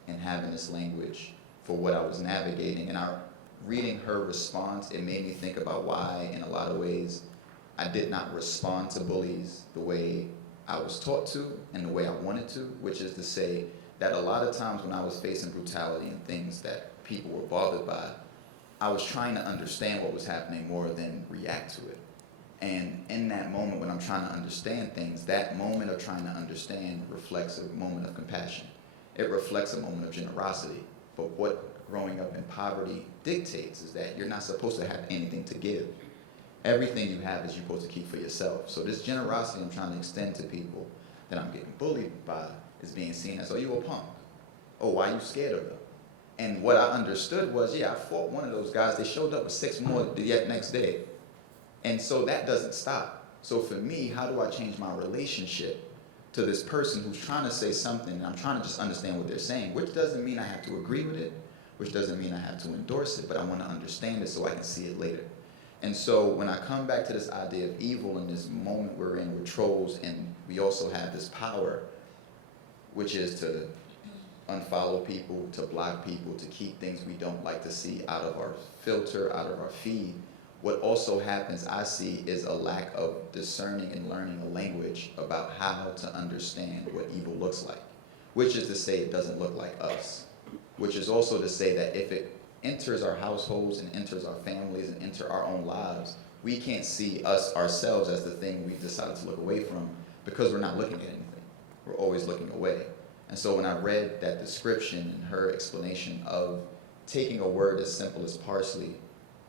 and having this language for what I was navigating. And I reading her response, it made me think about why, in a lot of ways, I did not respond to bullies the way I was taught to and the way I wanted to, which is to say that a lot of times when I was facing brutality and things that people were bothered by, I was trying to understand what was happening more than react to it. And in that moment when I'm trying to understand things, that moment of trying to understand reflects a moment of compassion. It reflects a moment of generosity. But what growing up in poverty dictates is that you're not supposed to have anything to give. Everything you have is you're supposed to keep for yourself. So this generosity I'm trying to extend to people that I'm getting bullied by is being seen as, oh, you a punk. Oh, why are you scared of them? And what I understood was, yeah, I fought one of those guys. They showed up with 6 more the next day. And so that doesn't stop. So for me, how do I change my relationship to this person who's trying to say something and I'm trying to just understand what they're saying, which doesn't mean I have to agree with it, which doesn't mean I have to endorse it, but I want to understand it so I can see it later. And so when I come back to this idea of evil in this moment we're in with trolls, and we also have this power, which is to unfollow people, to block people, to keep things we don't like to see out of our filter, out of our feed, what also happens, I see, is a lack of discerning and learning a language about how to understand what evil looks like, which is to say it doesn't look like us, which is also to say that if it enters our households and enters our families and enter our own lives, we can't see us ourselves as the thing we've decided to look away from because we're not looking at anything. We're always looking away. And so when I read that description and her explanation of taking a word as simple as parsley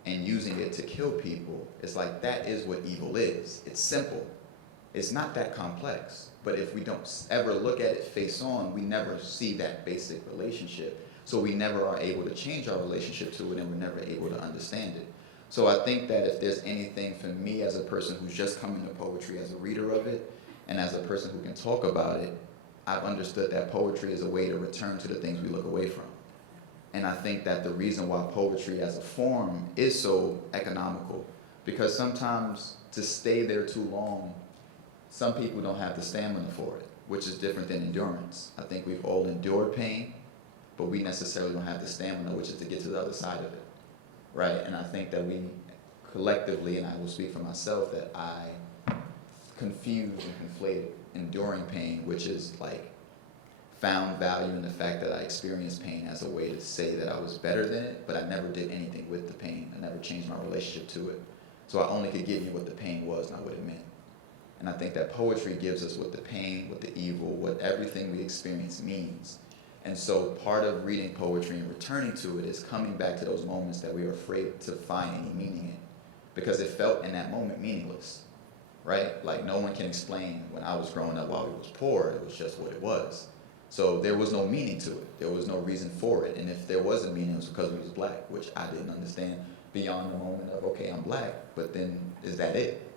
and using it to kill people, it's like that is what evil is. It's simple. It's not that complex. But if we don't ever look at it face on, we never see that basic relationship. So we never are able to change our relationship to it, and we're never able to understand it. So I think that if there's anything for me as a person who's just coming to poetry as a reader of it, and as a person who can talk about it, I've understood that poetry is a way to return to the things we look away from. And I think that the reason why poetry as a form is so economical, because sometimes to stay there too long, some people don't have the stamina for it, which is different than endurance. I think we've all endured pain, but we necessarily don't have the stamina, which is to get to the other side of it, right? And I think that we collectively, and I will speak for myself, that I confuse and conflate enduring pain, which is like found value in the fact that I experienced pain as a way to say that I was better than it, but I never did anything with the pain. I never changed my relationship to it. So I only could give you what the pain was, not what it meant. And I think that poetry gives us what the pain, what the evil, what everything we experience means. And so part of reading poetry and returning to it is coming back to those moments that we were afraid to find any meaning in, because it felt in that moment meaningless, right? Like no one can explain when I was growing up while we was poor, it was just what it was. So there was no meaning to it. There was no reason for it. And if there was a meaning, it was because we was black, which I didn't understand beyond the moment of, okay, I'm black, but then is that it?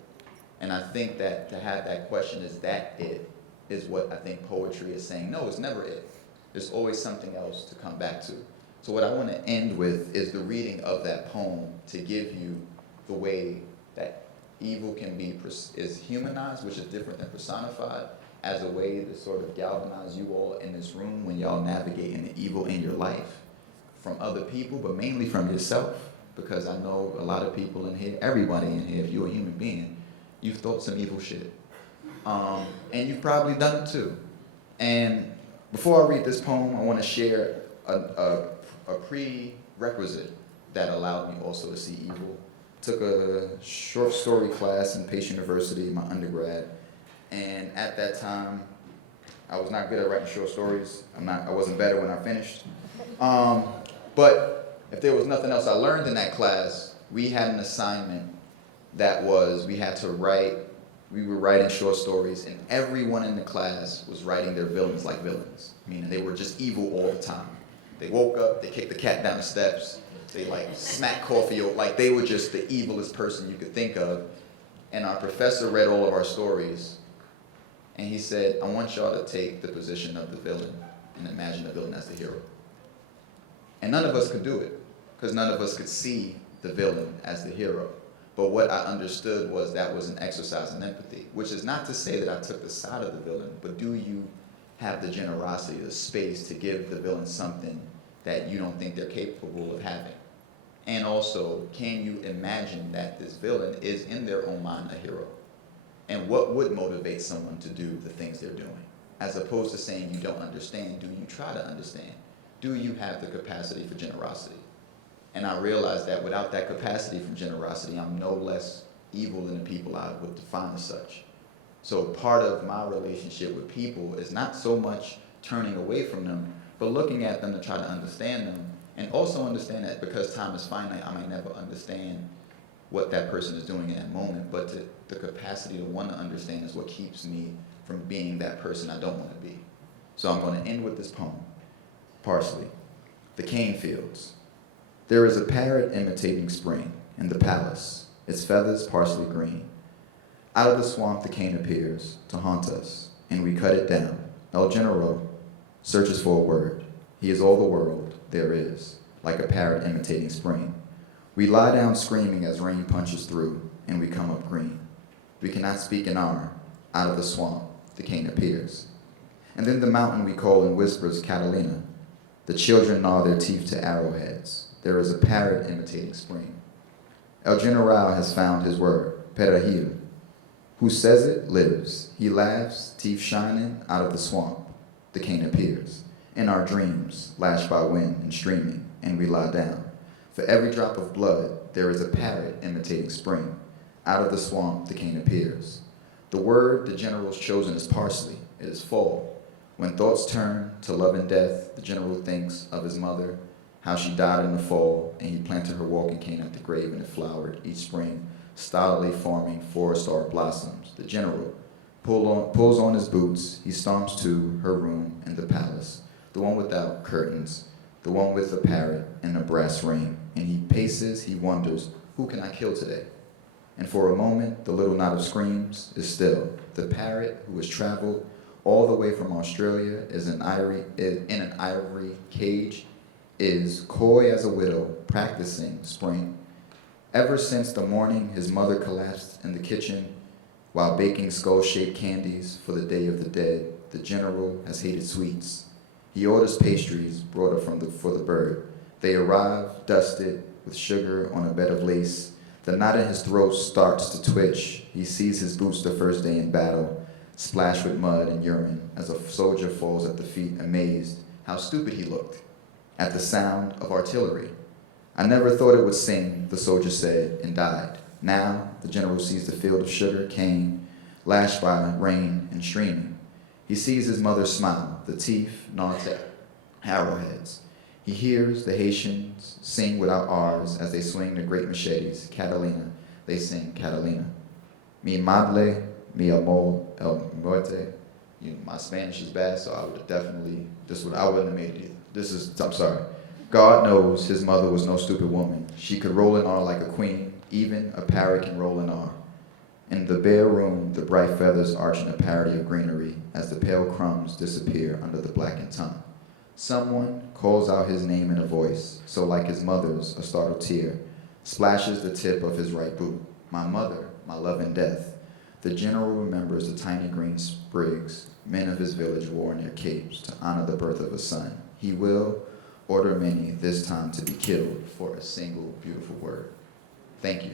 And I think that to have that question, is that it, is what I think poetry is saying. No, it's never it. There's always something else to come back to. So what I want to end with is the reading of that poem to give you the way that evil can be, is humanized, which is different than personified, as a way to sort of galvanize you all in this room when y'all navigating the evil in your life from other people, but mainly from yourself. Because I know a lot of people in here, everybody in here, if you're a human being, you've thought some evil shit. And you've probably done it too. And before I read this poem, I want to share a prerequisite that allowed me also to see evil. Took a short story class in Pace University, my undergrad. And at that time, I was not good at writing short stories. I wasn't better when I finished. But if there was nothing else I learned in that class, we had an assignment that was, we were writing short stories, and everyone in the class was writing their villains like villains, meaning they were just evil all the time. They woke up, they kicked the cat down the steps, they like smacked coffee, like they were just the evilest person you could think of. And our professor read all of our stories, and he said, I want y'all to take the position of the villain and imagine the villain as the hero. And none of us could do it, because none of us could see the villain as the hero. But what I understood was that was an exercise in empathy, which is not to say that I took the side of the villain, but do you have the generosity, the space to give the villain something that you don't think they're capable of having? And also, can you imagine that this villain is in their own mind a hero? And what would motivate someone to do the things they're doing? As opposed to saying you don't understand, do you try to understand? Do you have the capacity for generosity? And I realized that without that capacity for generosity, I'm no less evil than the people I would define as such. So part of my relationship with people is not so much turning away from them, but looking at them to try to understand them, and also understand that because time is finite, I might never understand what that person is doing in that moment, but the capacity to want to understand is what keeps me from being that person I don't want to be. So I'm going to end with this poem, Parsley. The cane fields. There is a parrot imitating spring in the palace, its feathers parsley green. Out of the swamp the cane appears to haunt us, and we cut it down. El General searches for a word. He is all the world there is, like a parrot imitating spring. We lie down screaming as rain punches through, and we come up green. We cannot speak an hour. Out of the swamp the cane appears. And then the mountain we call in whispers Catalina. The children gnaw their teeth to arrowheads. There is a parrot imitating spring. El General has found his word, perejil. Who says it lives. He laughs, teeth shining, out of the swamp. The cane appears. In our dreams, lashed by wind and streaming, and we lie down. For every drop of blood, there is a parrot imitating spring. Out of the swamp, the cane appears. The word the general's chosen is parsley. It is fall. When thoughts turn to love and death, the general thinks of his mother, how she died in the fall, and he planted her walking cane at the grave, and it flowered each spring, stolidly forming 4-star blossoms. The general pulls on his boots. He stomps to her room in the palace, the one without curtains, the one with a parrot and a brass ring. And he paces, he wonders, who can I kill today? And for a moment, the little knot of screams is still. The parrot, who has traveled all the way from Australia, is in an ivory cage, is coy as a widow, practicing spring. Ever since the morning his mother collapsed in the kitchen while baking skull-shaped candies for the Day of the Dead, the general has hated sweets. He orders pastries brought up for the bird. They arrive, dusted, with sugar on a bed of lace. The knot in his throat starts to twitch. He sees his boots the first day in battle, splashed with mud and urine, as a soldier falls at the feet, amazed how stupid he looked at the sound of artillery. I never thought it would sing, the soldier said, and died. Now the general sees the field of sugar cane, lashed by rain and streaming. He sees his mother smile, the teeth gnawed to arrowheads. He hears the Haitians sing without R's as they swing the great machetes. Catalina, they sing Catalina. Mi madre, mi amor, el muerte. My Spanish is bad, so I would definitely, I wouldn't have made it either. I'm sorry. God knows his mother was no stupid woman. She could roll an R like a queen. Even a parrot can roll an R. In the bare room, the bright feathers arch in a parody of greenery as the pale crumbs disappear under the blackened tongue. Someone calls out his name in a voice, so like his mother's, a startled tear splashes the tip of his right boot. My mother, my love and death. The general remembers the tiny green sprigs men of his village wore in their capes to honor the birth of a son. He will order many this time to be killed for a single beautiful word. Thank you.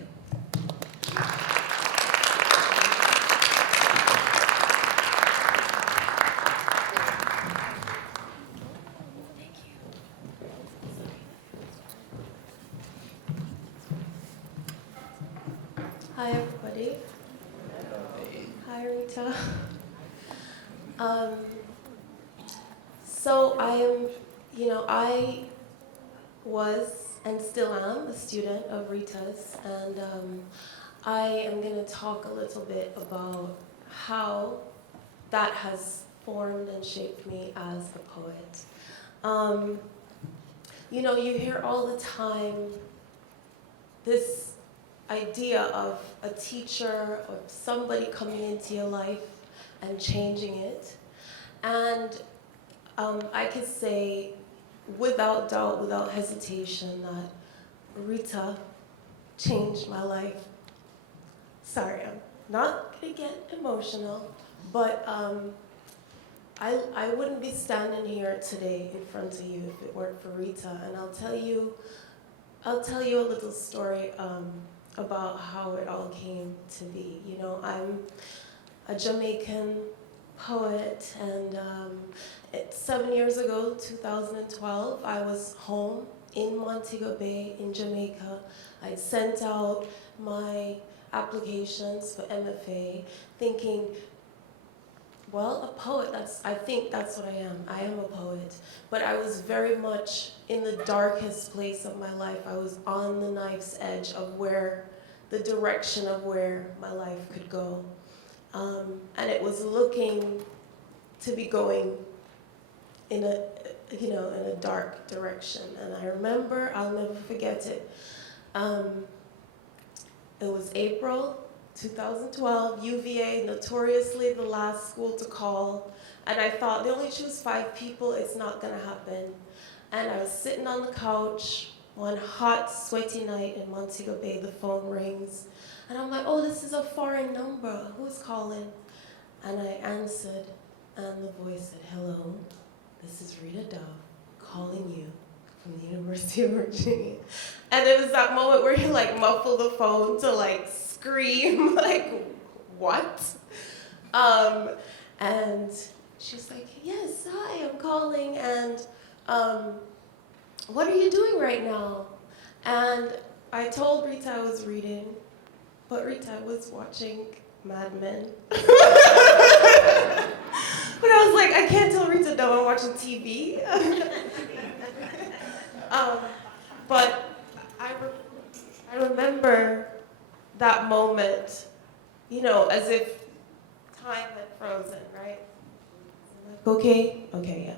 Hi, everybody. Hi, Rita. So I was and still am a student of Rita's, and I am going to talk a little bit about how that has formed and shaped me as a poet. You hear all the time this idea of a teacher or somebody coming into your life and changing it. And I could say without doubt, without hesitation, that Rita changed my life. Sorry, I'm not gonna get emotional, but I wouldn't be standing here today in front of you if it weren't for Rita. And I'll tell you I'll tell you a little story about how it all came to be. You know, I'm a Jamaican poet, and 7 years ago, 2012, I was home in Montego Bay in Jamaica. I sent out my applications for MFA thinking, well, a poet, I think that's what I am. I am a poet. But I was very much in the darkest place of my life. I was on the knife's edge of the direction of where my life could go. And it was looking to be going in a dark direction. And I remember, I'll never forget it. It was April 2012, UVA, notoriously the last school to call. And I thought, they only choose 5 people, it's not gonna happen. And I was sitting on the couch one hot, sweaty night in Montego Bay, the phone rings. And I'm like, oh, this is a foreign number, who's calling? And I answered, and the voice said, hello, this is Rita Dove calling you from the University of Virginia. And it was that moment where you like muffle the phone to like scream, like, what? And she's like, yes, hi, I'm calling, and what are you doing right now? And I told Rita I was reading, but Rita was watching Mad Men. But I was like, I can't tell Rita Dove I'm watching TV. But I remember that moment, you know, as if time had frozen, right? Okay, yeah.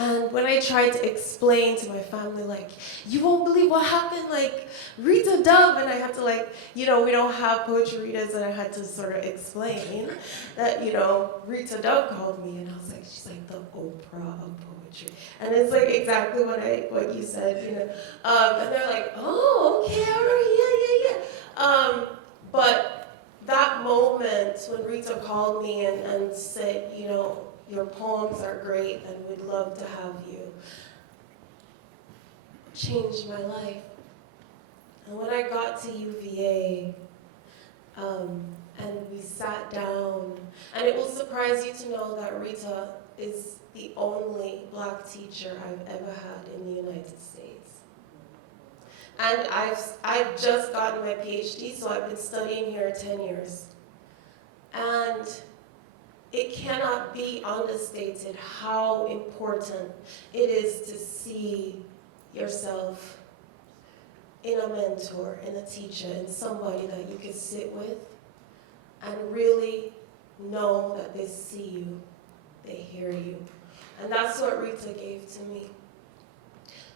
And when I tried to explain to my family, like, you won't believe what happened, like, Rita Dove, and I had to, like, you know, we don't have poetry readers, and I had to sort of explain that, you know, Rita Dove called me, and I was like, she's like the Oprah of poetry. And it's like exactly what you said, you know. And they're like, oh, okay, all right, yeah. But that moment when Rita called me and said, you know, your poems are great and we'd love to have you, changed my life. And when I got to UVA, and we sat down, and it will surprise you to know that Rita is the only Black teacher I've ever had in the United States. And I've just gotten my PhD, so I've been studying here 10 years. And it cannot be understated how important it is to see yourself in a mentor, in a teacher, in somebody that you can sit with and really know that they see you, they hear you. And that's what Rita gave to me.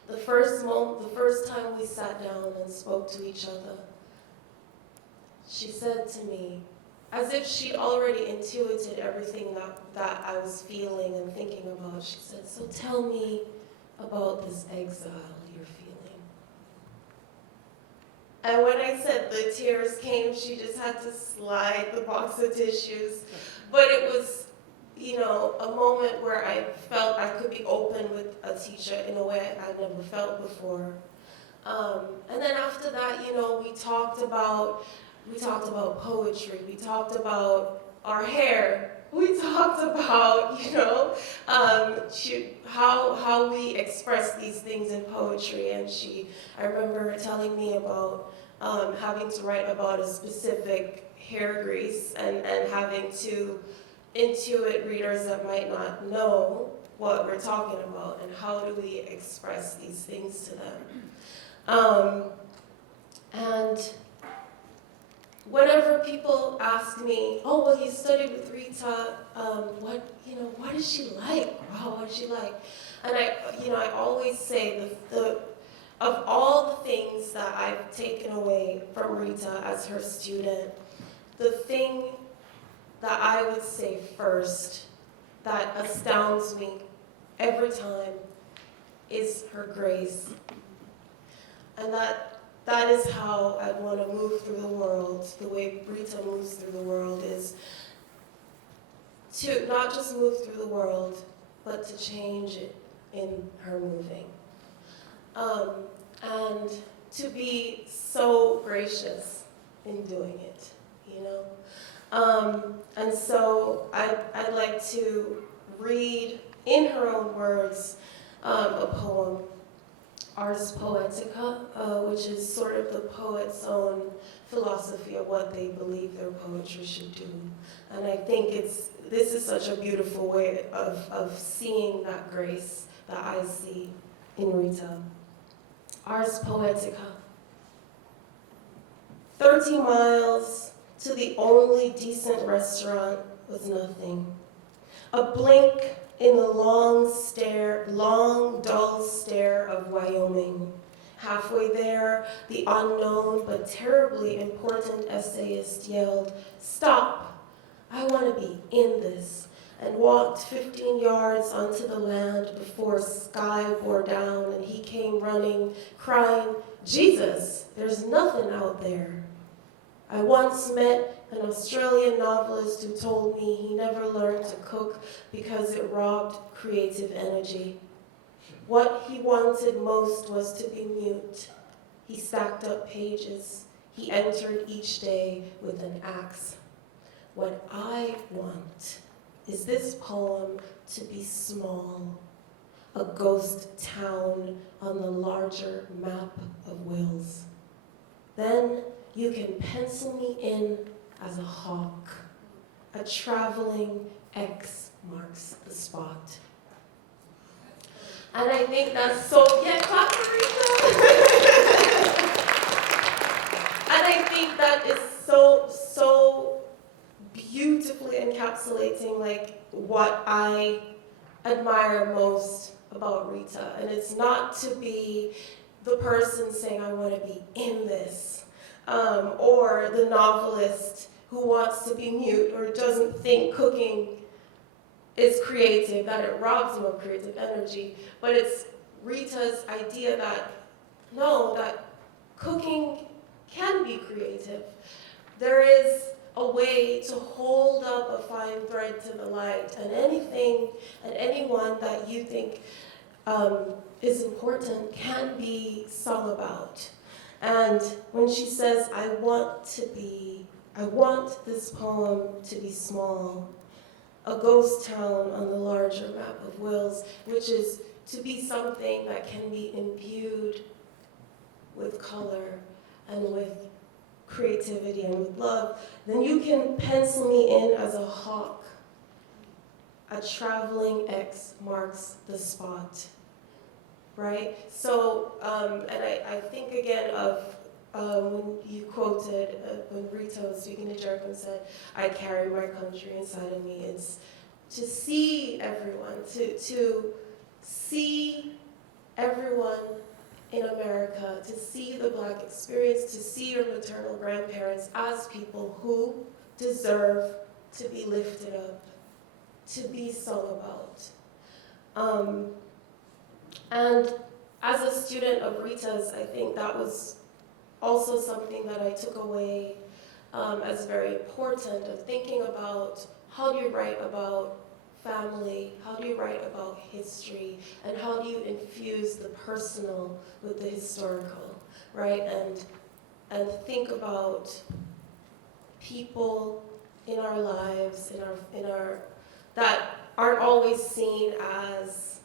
The first time we sat down and spoke to each other, she said to me, as if she already intuited everything that I was feeling and thinking about, she said, so tell me about this exile you're feeling. And when I said the tears came, she just had to slide the box of tissues. But it was, you know, a moment where I felt I could be open with a teacher in a way I never felt before. And then after that, you know, we talked about poetry, we talked about our hair, we talked about, you know, how we express these things in poetry. And I remember her telling me about having to write about a specific hair grease and having to intuit readers that might not know what we're talking about and how do we express these things to them. And whenever people ask me, oh, well, you studied with Rita, what is she like? Wow, what is she like? And I always say of all the things that I've taken away from Rita as her student, the thing that I would say first that astounds me every time is her grace. And that is how I want to move through the world. The way Rita moves through the world is to not just move through the world, but to change it in her moving. and to be so gracious in doing it, you know? And so I'd like to read in her own words a poem, Ars Poetica, which is sort of the poet's own philosophy of what they believe their poetry should do. And I think this is such a beautiful way of seeing that grace that I see in Rita. Ars Poetica. 30 miles to the only decent restaurant was nothing. A blink in the long, dull stare of Wyoming. Halfway there, the unknown but terribly important essayist yelled, "Stop! I want to be in this," and walked 15 yards onto the land before sky bore down and he came running, crying, "Jesus, there's nothing out there." I once met an Australian novelist who told me he never learned to cook because it robbed creative energy. What he wanted most was to be mute. He stacked up pages. He entered each day with an axe. What I want is this poem to be small, a ghost town on the larger map of wills. Then you can pencil me in as a hawk. A traveling X marks the spot. And I think that's so, yeah, clap for Rita. And I think that is so beautifully encapsulating like what I admire most about Rita. And it's not to be the person saying, "I want to be in this," or the novelist who wants to be mute or doesn't think cooking is creative, that it robs him of creative energy. But it's Rita's idea that, no, that cooking can be creative. There is a way to hold up a fine thread to the light, and anything and anyone that you think is important can be sung about. And when she says, I want this poem to be small, a ghost town on the larger map of wills, which is to be something that can be imbued with color and with creativity and with love, then you can pencil me in as a hawk. A traveling X marks the spot. Right? So, and I think again of when you quoted, when Rita was speaking to Jericho and said, I carry my country inside of me. It's to see everyone, to see everyone in America, to see the Black experience, to see your maternal grandparents as people who deserve to be lifted up, to be sung about. And as a student of Rita's, I think that was also something that I took away as very important, of thinking about how do you write about family, how do you write about history, and how do you infuse the personal with the historical, right? And think about people in our lives, in our that aren't always seen as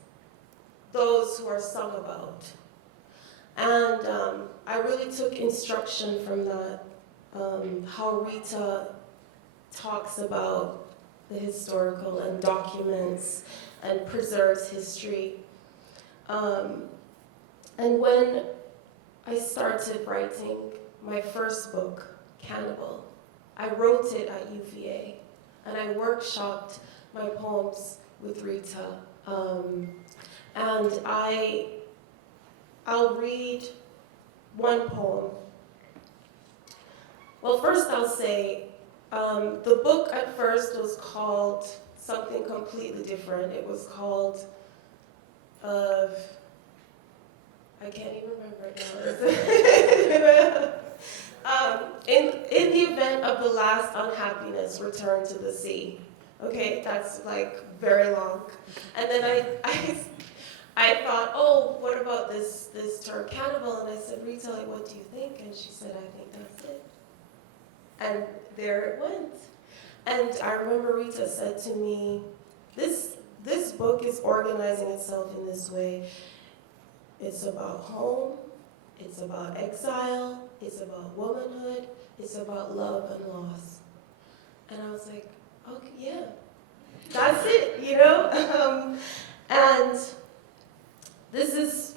those who are sung about. And I really took instruction from that, how Rita talks about the historical and documents and preserves history. And when I started writing my first book, Cannibal, I wrote it at UVA, and I workshopped my poems with Rita. And I'll read one poem. Well, first I'll say, the book at first was called something completely different. It was called, I can't even remember it now. In the event of the last unhappiness, return to the sea. Okay, that's like very long. And then I thought, oh, what about this term cannibal? And I said, Rita, like, what do you think? And she said, I think that's it. And there it went. And I remember Rita said to me, this book is organizing itself in this way. It's about home, it's about exile, it's about womanhood, it's about love and loss. And I was like, okay, yeah, that's it, you know? And this is,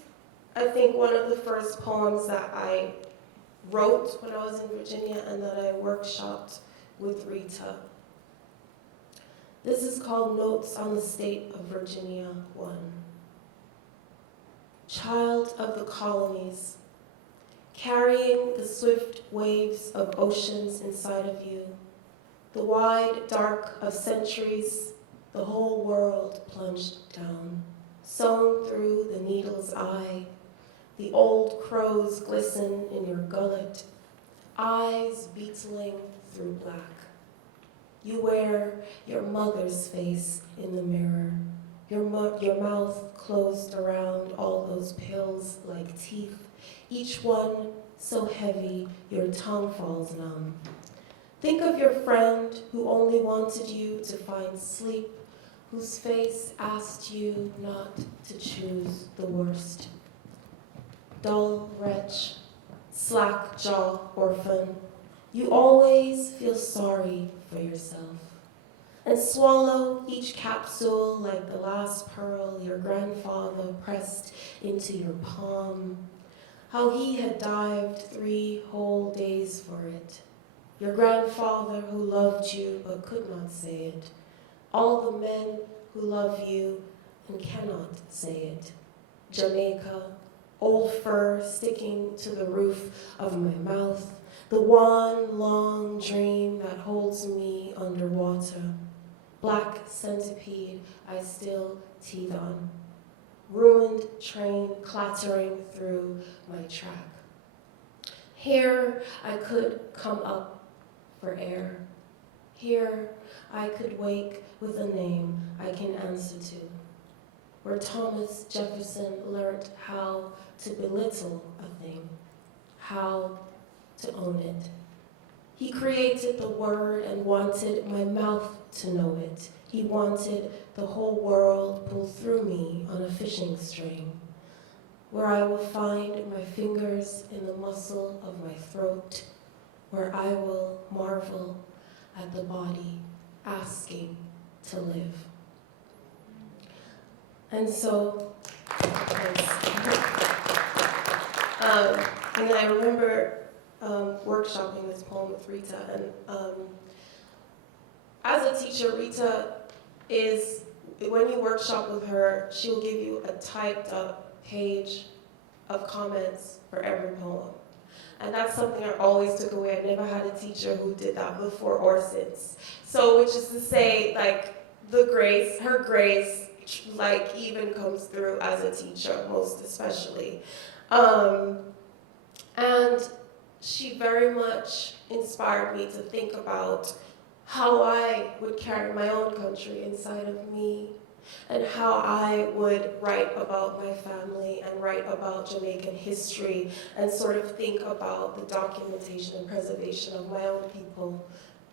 I think, one of the first poems that I wrote when I was in Virginia and that I workshopped with Rita. This is called Notes on the State of Virginia 1. Child of the colonies, carrying the swift waves of oceans inside of you, the wide dark of centuries, the whole world plunged down, sewn through the needle's eye. The old crows glisten in your gullet, eyes beetling through black. You wear your mother's face in the mirror, your mouth closed around all those pills like teeth, each one so heavy your tongue falls numb. Think of your friend who only wanted you to find sleep, whose face asked you not to choose the worst. Dull wretch, slack jaw orphan, you always feel sorry for yourself and swallow each capsule like the last pearl your grandfather pressed into your palm. How he had dived 3 whole days for it. Your grandfather who loved you but could not say it. All the men who love you and cannot say it. Jamaica, old fur sticking to the roof of my mouth. The one long dream that holds me underwater. Black centipede I still teethe on. Ruined train clattering through my track. Here I could come up for air. Here I could wake with a name I can answer to. Where Thomas Jefferson learnt how to belittle a thing, how to own it. He created the word and wanted my mouth to know it. He wanted the whole world pulled through me on a fishing string, where I will find my fingers in the muscle of my throat, where I will marvel at the body asking to live. And so, and I remember workshopping this poem with Rita, and as a teacher, Rita is, when you workshop with her, she'll give you a typed up page of comments for every poem. And that's something I always took away. I never had a teacher who did that before or since. So, which is to say, like, her grace, like, even comes through as a teacher, most especially. And she very much inspired me to think about how I would carry my own country inside of me, and how I would write about my family and write about Jamaican history and sort of think about the documentation and preservation of my own people,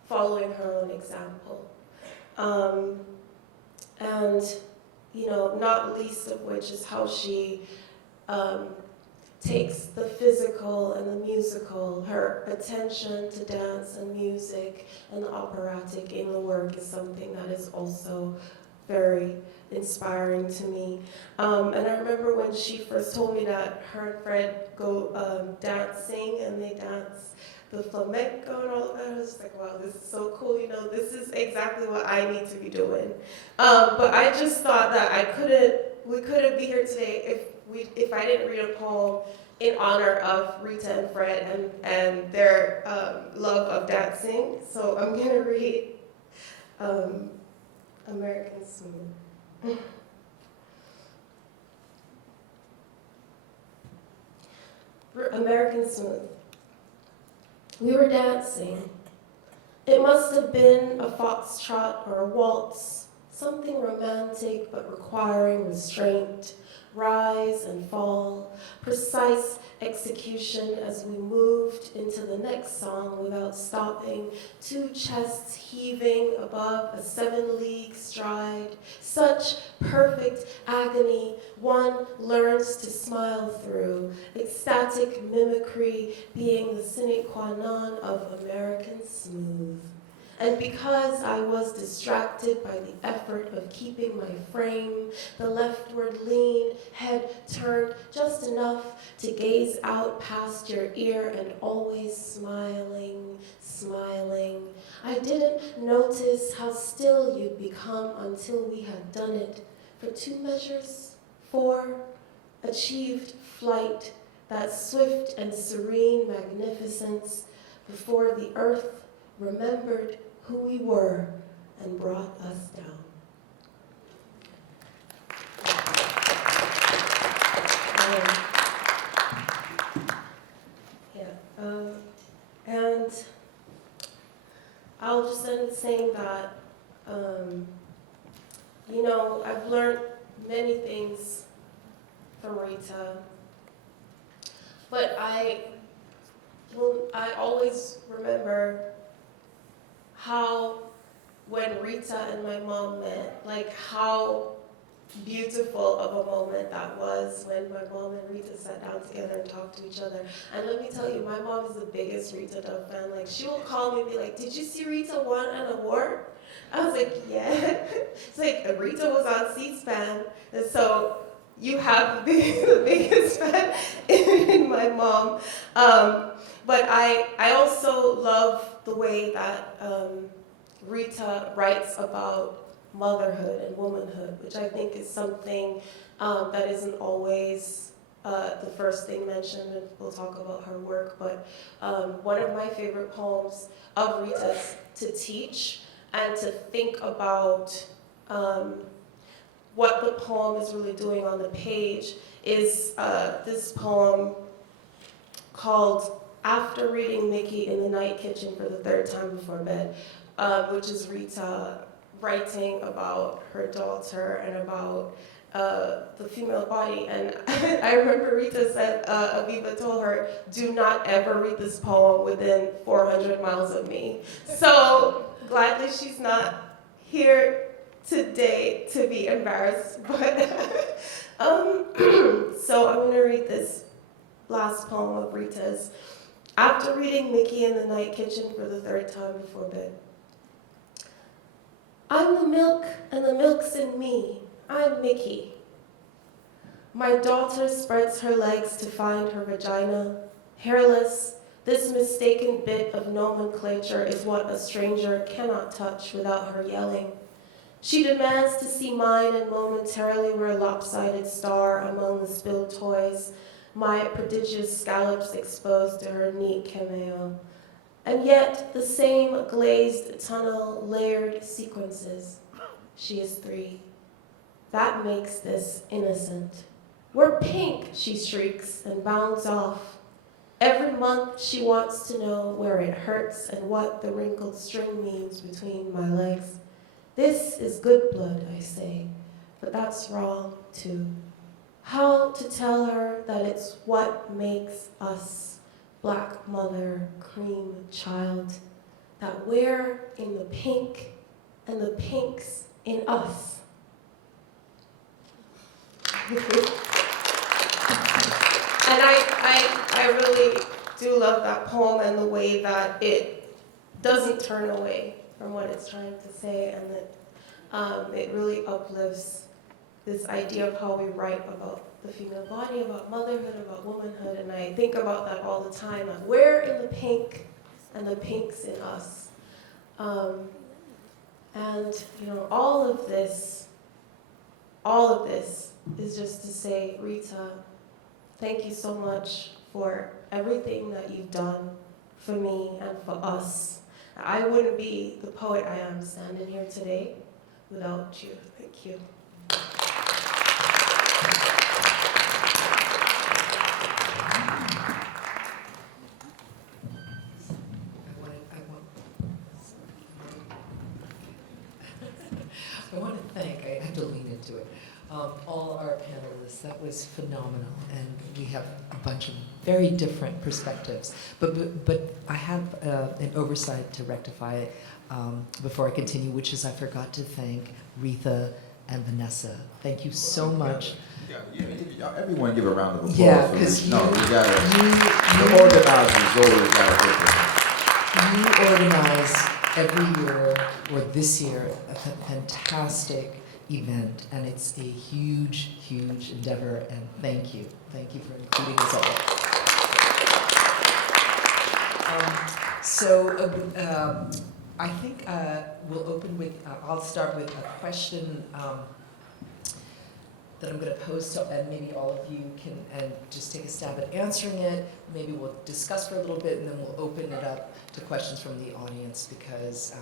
following her own example. And, you know, not least of which is how she takes the physical and the musical. Her attention to dance and music and the operatic in the work is something that is also very inspiring to me. And I remember when she first told me that her and Fred go dancing, and they dance the flamenco and all of that. I was just like, wow, this is so cool. You know, this is exactly what I need to be doing. But I just thought that we couldn't be here today if I didn't read a poem in honor of Rita and Fred and their love of dancing. So I'm gonna read American Smooth. American Smooth. We were dancing. It must have been a foxtrot or a waltz, something romantic but requiring restraint, rise and fall, precise execution as we moved into the next song without stopping, 2 chests heaving above a 7-league stride. Such perfect agony one learns to smile through, ecstatic mimicry being the sine qua non of American smooth. And because I was distracted by the effort of keeping my frame, the leftward lean, head turned just enough to gaze out past your ear and always smiling, smiling. I didn't notice how still you'd become until we had done it. For 2 measures, 4, achieved flight, that swift and serene magnificence before the earth remembered who we were and brought us down. And I'll just end saying that, I've learned many things from Rita, but I always remember how when Rita and my mom met, like how beautiful of a moment that was when my mom and Rita sat down together and talked to each other. And let me tell you, my mom is the biggest Rita Dove fan. Like, she will call me and be like, "Did you see Rita won an award?" I was like, "Yeah." It's like, Rita was on C-SPAN, and so you have the biggest fan in my mom. But I also love the way that Rita writes about motherhood and womanhood, which I think is something that isn't always the first thing mentioned, and we'll talk about her work. But one of my favorite poems of Rita's to teach and to think about what the poem is really doing on the page is this poem called After Reading Mickey in the Night Kitchen for the 3rd time before bed, which is Rita writing about her daughter and about the female body. And I remember Rita said, Aviva told her, "Do not ever read this poem within 400 miles of me." So gladly she's not here today to be embarrassed, but so I'm gonna read this last poem of Rita's. After reading Mickey in the Night Kitchen for the 3rd time before bed. I'm the milk and the milk's in me. I'm Mickey. My daughter spreads her legs to find her vagina. Hairless, this mistaken bit of nomenclature is what a stranger cannot touch without her yelling. She demands to see mine and momentarily wear a lopsided star among the spilled toys, my prodigious scallops exposed to her neat cameo. And yet the same glazed tunnel, layered sequences. She is 3. That makes this innocent. We're pink, she shrieks and bounds off. Every month she wants to know where it hurts and what the wrinkled string means between my legs. This is good blood, I say, but that's wrong too. How to tell her that it's what makes us, black mother, cream child, that we're in the pink and the pink's in us. And I really do love that poem and the way that it doesn't turn away from what it's trying to say, and that it really uplifts this idea of how we write about the female body, about motherhood, about womanhood, and I think about that all the time. Like, we're in the pink, and the pink's in us. And all of this is just to say, Rita, thank you so much for everything that you've done for me and for us. I wouldn't be the poet I am standing here today without you. Thank you. I want to thank, I have to lean into it. all our panelists. That was phenomenal, and we have a bunch of very different perspectives. But I have an oversight to rectify before I continue, which is I forgot to thank Rita and Vanessa. Thank you so much. Yeah, everyone give a round of applause. Yeah, for because this. No, we gotta. The organizers always gotta put this. you organize every year, or this year, a fantastic event, and it's a huge, huge endeavor, and thank you. Thank you for including us all. I think we'll open with, I'll start with a question that I'm going to pose to, and maybe all of you can just take a stab at answering it. Maybe we'll discuss for a little bit, and then we'll open it up to questions from the audience, because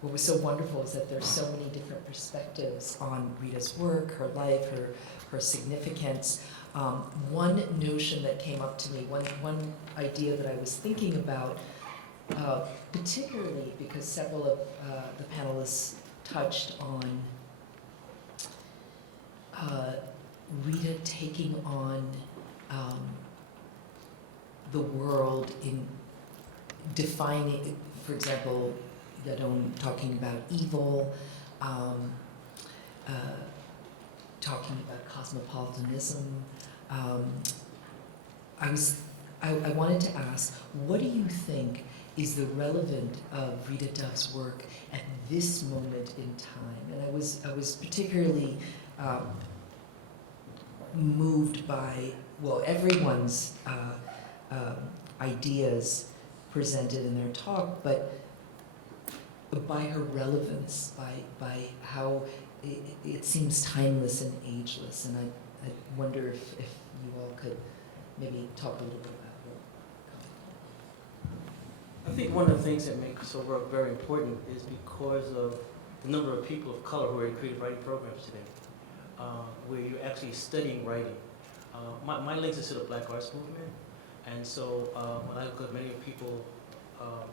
what was so wonderful is that there's so many different perspectives on Rita's work, her life, her significance. One notion that came up to me, one idea that I was thinking about, particularly because several of the panelists touched on Rita taking on the world in defining, for example, Yadon talking about evil, talking about cosmopolitanism. I wanted to ask, what do you think is the relevance of Rita Dove's work at this moment in time? And I was particularly moved by, well, everyone's ideas presented in their talk, but by her relevance, by how it seems timeless and ageless. And I wonder if you all could maybe talk a little bit about her. I think one of the things that makes her work very important is because of the number of people of color who are in creative writing programs today, where you're actually studying writing. My links is to the Black Arts Movement, and so when I look at many people,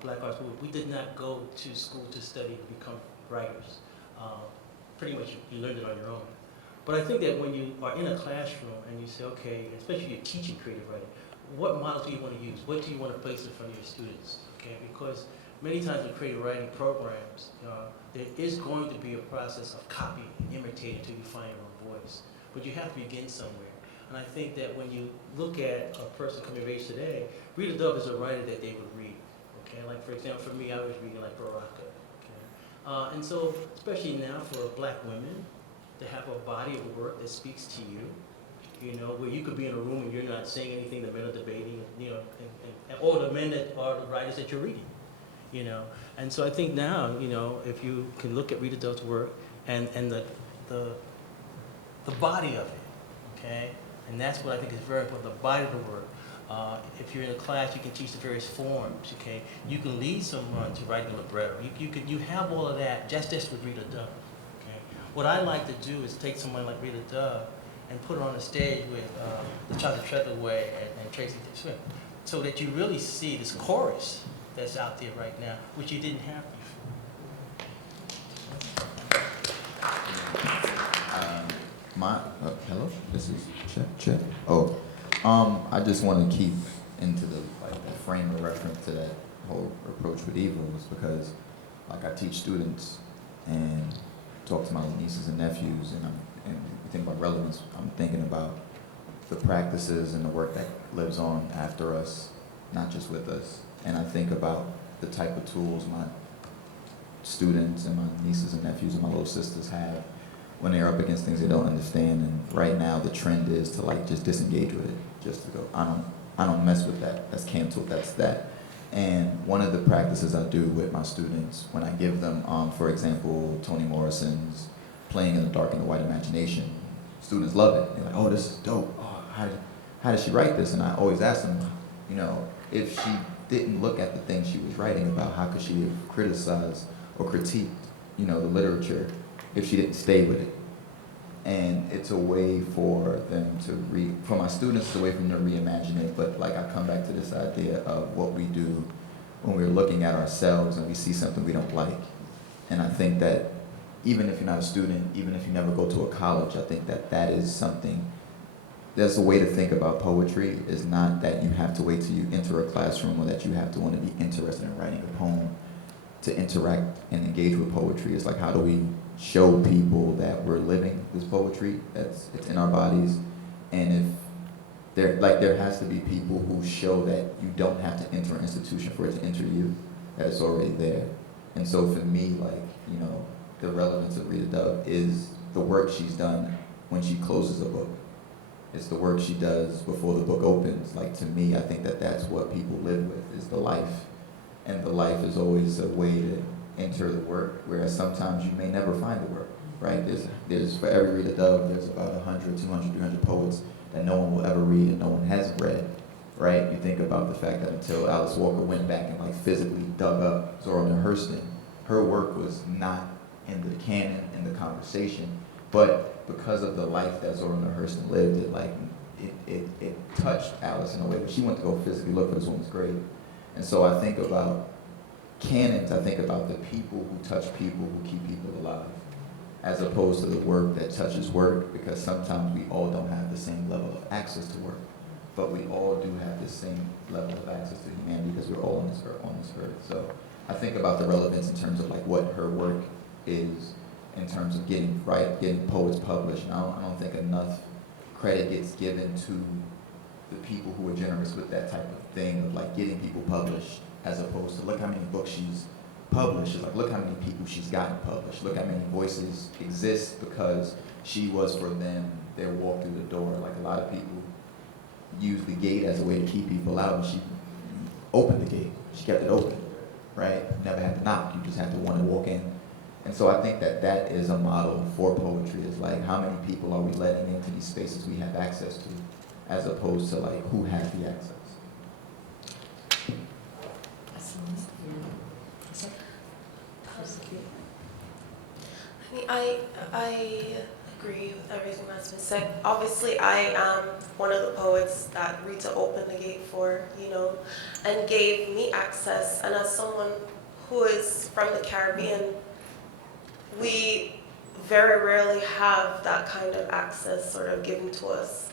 Black Arts Movement, we did not go to school to study to become writers. Pretty much you learned it on your own. But I think that when you are in a classroom and you say, okay, especially you're teaching creative writing, what models do you want to use? What do you want to place in front of your students? Okay, because many times in creative writing programs, there is going to be a process of copying and imitating until you find your own voice. But you have to begin somewhere. And I think that when you look at a person coming of age today, Rita Dove is a writer that they would read. Okay, like for example, for me, I was reading like Baraka. Okay, and so especially now for Black women, to have a body of work that speaks to you, you know, where you could be in a room and you're not saying anything, the men are debating, you know, or the men that are the writers that you're reading, you know. And so I think now, you know, if you can look at Rita Dove's work and the body of it, okay, and that's what I think is very important, the body of the work. If you're in a class, you can teach the various forms, okay? You can lead someone to writing a libretto. You have all of that just with Rita Dove, okay? What I like to do is take someone like Rita Dove and put her on a stage with the Chocolate Treadaway and Tracy Swift, so that you really see this chorus that's out there right now, which you didn't have before. Hello, this is Chet. Oh, I just want to keep into the frame of reference to that whole approach with evil, is because I teach students and talk to my nieces and nephews, and we think about relevance. I'm thinking about the practices and the work that lives on after us, not just with us. And I think about the type of tools my students and my nieces and nephews and my little sisters have when they're up against things they don't understand. And right now the trend is to just disengage with it, just to go, I don't mess with that. That's canceled, that's that. And one of the practices I do with my students when I give them, for example, Toni Morrison's Playing in the Dark and the White Imagination, students love it. They're like, oh, this is dope. Oh, how did she write this? And I always ask them, you know, if she didn't look at the things she was writing about, how could she have criticized or critiqued, you know, the literature if she didn't stay with it? And it's a way for them to for my students, it's a way for them to reimagine it. But I come back to this idea of what we do when we're looking at ourselves and we see something we don't like. And I think that even if you're not a student, even if you never go to a college, I think that that is something, there's a way to think about poetry, is not that you have to wait till you enter a classroom or that you have to want to be interested in writing a poem to interact and engage with poetry. It's like, how do we show people that we're living this poetry, it's in our bodies, and if there has to be people who show that you don't have to enter an institution for it to enter you, that it's already there. And so for me, like, you know, the relevance of Rita Dove is the work she's done when she closes a book. It's the work she does before the book opens. Like, to me, I think that that's what people live with, is the life. And the life is always a way to enter the work, whereas sometimes you may never find the work, right? There's for every Rita Dove, there's about 100, 200, 300 poets that no one will ever read and no one has read, right? You think about the fact that until Alice Walker went back and like physically dug up Zora Neale Hurston, her work was not in the canon, in the conversation, but because of the life that Zora Neale Hurston lived, it touched Alice in a way that she went to go physically look for this woman's grave. And so I think about canons, I think about the people who touch people, who keep people alive, as opposed to the work that touches work, because sometimes we all don't have the same level of access to work, but we all do have the same level of access to humanity because we're all on this earth. So I think about the relevance in terms of like what her work is, in terms of getting poets published. And I don't think enough credit gets given to the people who are generous with that type of thing of like getting people published, as opposed to look how many books she's published. It's like, look how many people she's gotten published. Look how many voices exist because she was for them, their walk through the door. Like, a lot of people use the gate as a way to keep people out, and she opened the gate. She kept it open, right? Never had to knock. You just had to want to walk in. And so I think that that is a model for poetry, is like, how many people are we letting into these spaces we have access to, as opposed to like who has the access. I agree with everything that's been said. Obviously, I am one of the poets that Rita opened the gate for, you know, and gave me access. And as someone who is from the Caribbean, we very rarely have that kind of access sort of given to us.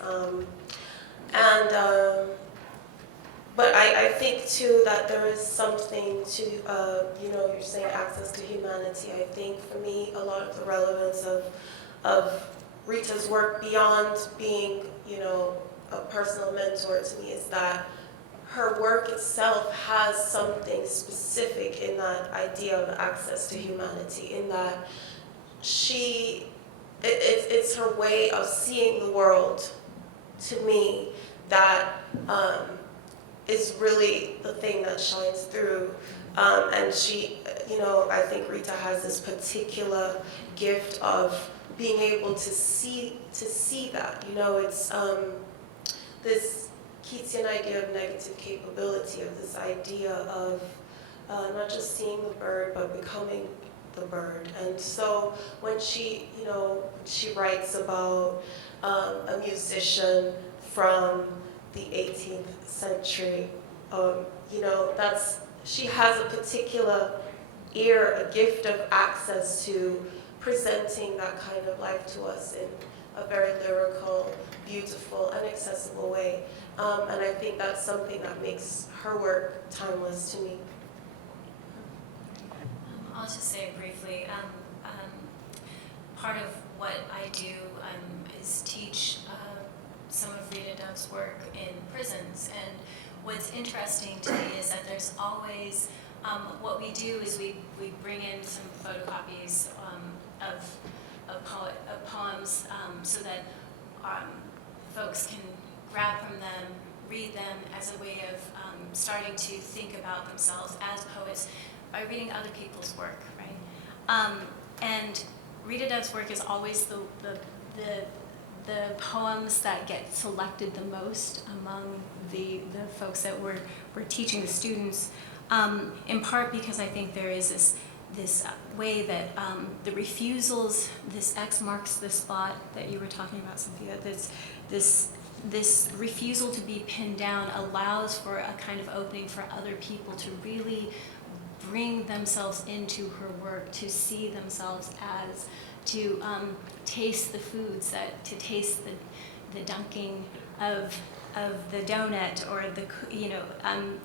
But I think too that there is something to, you know, you're saying access to humanity. I think for me, a lot of the relevance of Rita's work beyond being, you know, a personal mentor to me is that her work itself has something specific in that idea of access to humanity, in that it's her way of seeing the world, to me, that is really the thing that shines through. And she, you know, I think Rita has this particular gift of being able to see that. You know, it's this Keatsian idea of negative capability, of this idea of not just seeing the bird, but becoming the bird. And so when she, you know, she writes about a musician from the 18th century, you know, she has a particular ear, a gift of access to presenting that kind of life to us in a very lyrical, beautiful, and accessible way. And I think that's something that makes her work timeless to me. I'll just say briefly, part of what I do is teach some of Rita Dove's work in prisons, and what's interesting to me is that there's always, what we do is we bring in some photocopies of poems so that folks can grab from them, read them as a way of starting to think about themselves as poets by reading other people's work, right? And Rita Dove's work is always the poems that get selected the most among the folks that we're teaching the students, in part because I think there is this way that the refusals, this X marks the spot that you were talking about, Sophia, this refusal to be pinned down allows for a kind of opening for other people to really bring themselves into her work, to see themselves as, to taste the foods, to taste the dunking of the donut, or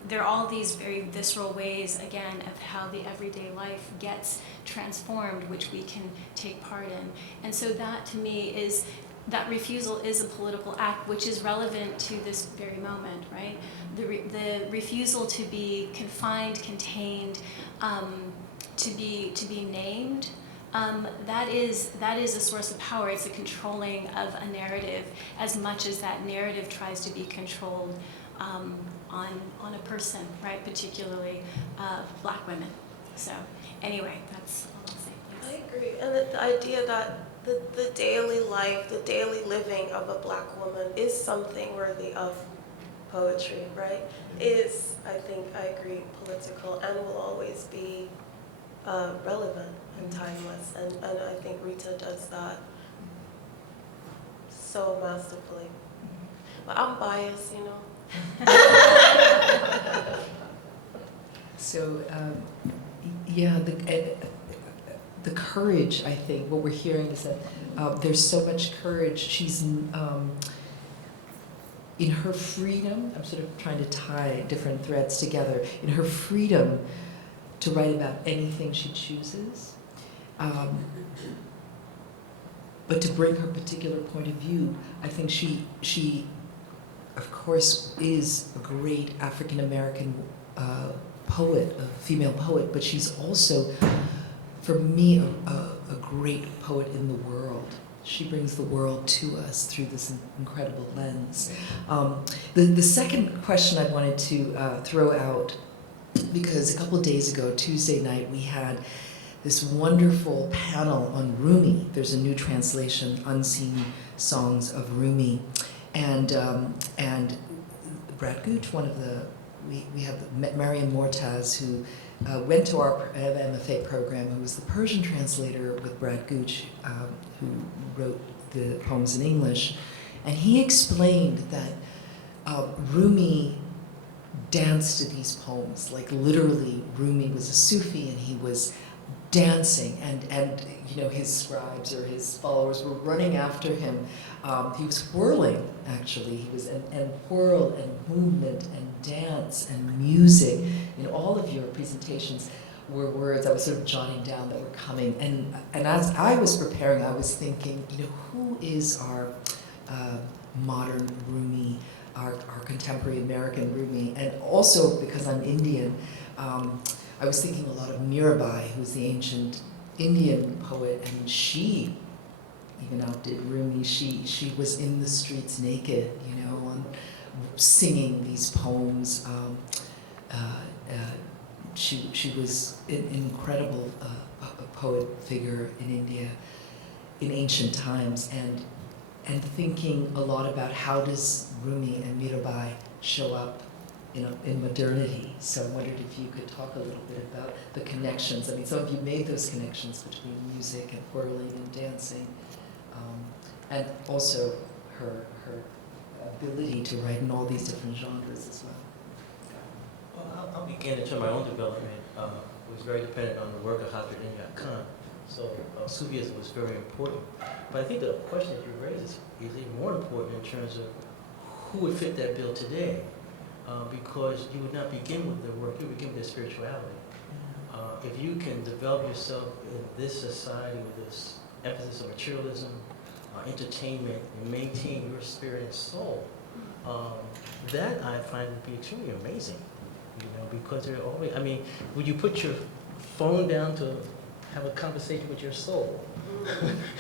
there are all these very visceral ways, again, of how the everyday life gets transformed, which we can take part in. And so that, to me, is, that refusal is a political act, which is relevant to this very moment, right? The refusal to be confined, contained, to be named, that is a source of power. It's a controlling of a narrative, as much as that narrative tries to be controlled on a person, right? Particularly Black women. So anyway, that's all I'll say. Yes. I agree, and the idea that the daily life, the daily living of a Black woman is something worthy of poetry, right? Is, I think, I agree, political, and will always be relevant and timeless, and I think Rita does that so masterfully. But I'm biased, you know. So, yeah, the courage, I think, what we're hearing is that there's so much courage. She's, in her freedom, I'm sort of trying to tie different threads together, in her freedom to write about anything she chooses, but to bring her particular point of view. I think she of course, is a great African-American poet, a female poet, but she's also, for me, a great poet in the world. She brings the world to us through this incredible lens. The second question I wanted to throw out, because a couple of days ago, Tuesday night, we had this wonderful panel on Rumi. There's a new translation, Unseen Songs of Rumi. And Brad Gooch, we have Mariam Mortaz, who went to our MFA program, who was the Persian translator with Brad Gooch, who wrote the poems in English. And he explained that Rumi danced to these poems. Like literally, Rumi was a Sufi and he was dancing, and you know, his scribes or his followers were running after him. He was whirling, actually. He was, and whirl and movement and dance and music. You know, all of your presentations were words I was sort of jotting down that were coming. And as I was preparing, I was thinking, you know, who is our modern Rumi, our contemporary American Rumi? And also, because I'm Indian, I was thinking a lot of Mirabai, who's the ancient Indian poet, and she even outdid Rumi. She was in the streets naked, you know, singing these poems. She was an incredible poet figure in India in ancient times, and thinking a lot about how does Rumi and Mirabai show up, you know, in modernity. So I wondered if you could talk a little bit about the connections. I mean, some of you made those connections between music and whirling and dancing, and also her ability to write in all these different genres as well. Well, I'll begin in terms of my own development. Was very dependent on the work of Hazrat Inayat Khan. So Sufism was very important. But I think the question that you raised is even more important in terms of who would fit that bill today. Because you would not begin with the work, you would begin with the spirituality. If you can develop yourself in this society with this emphasis on materialism, entertainment, and maintain your spirit and soul, that I find would be extremely amazing. You know, because they're always, I mean, would you put your phone down to have a conversation with your soul?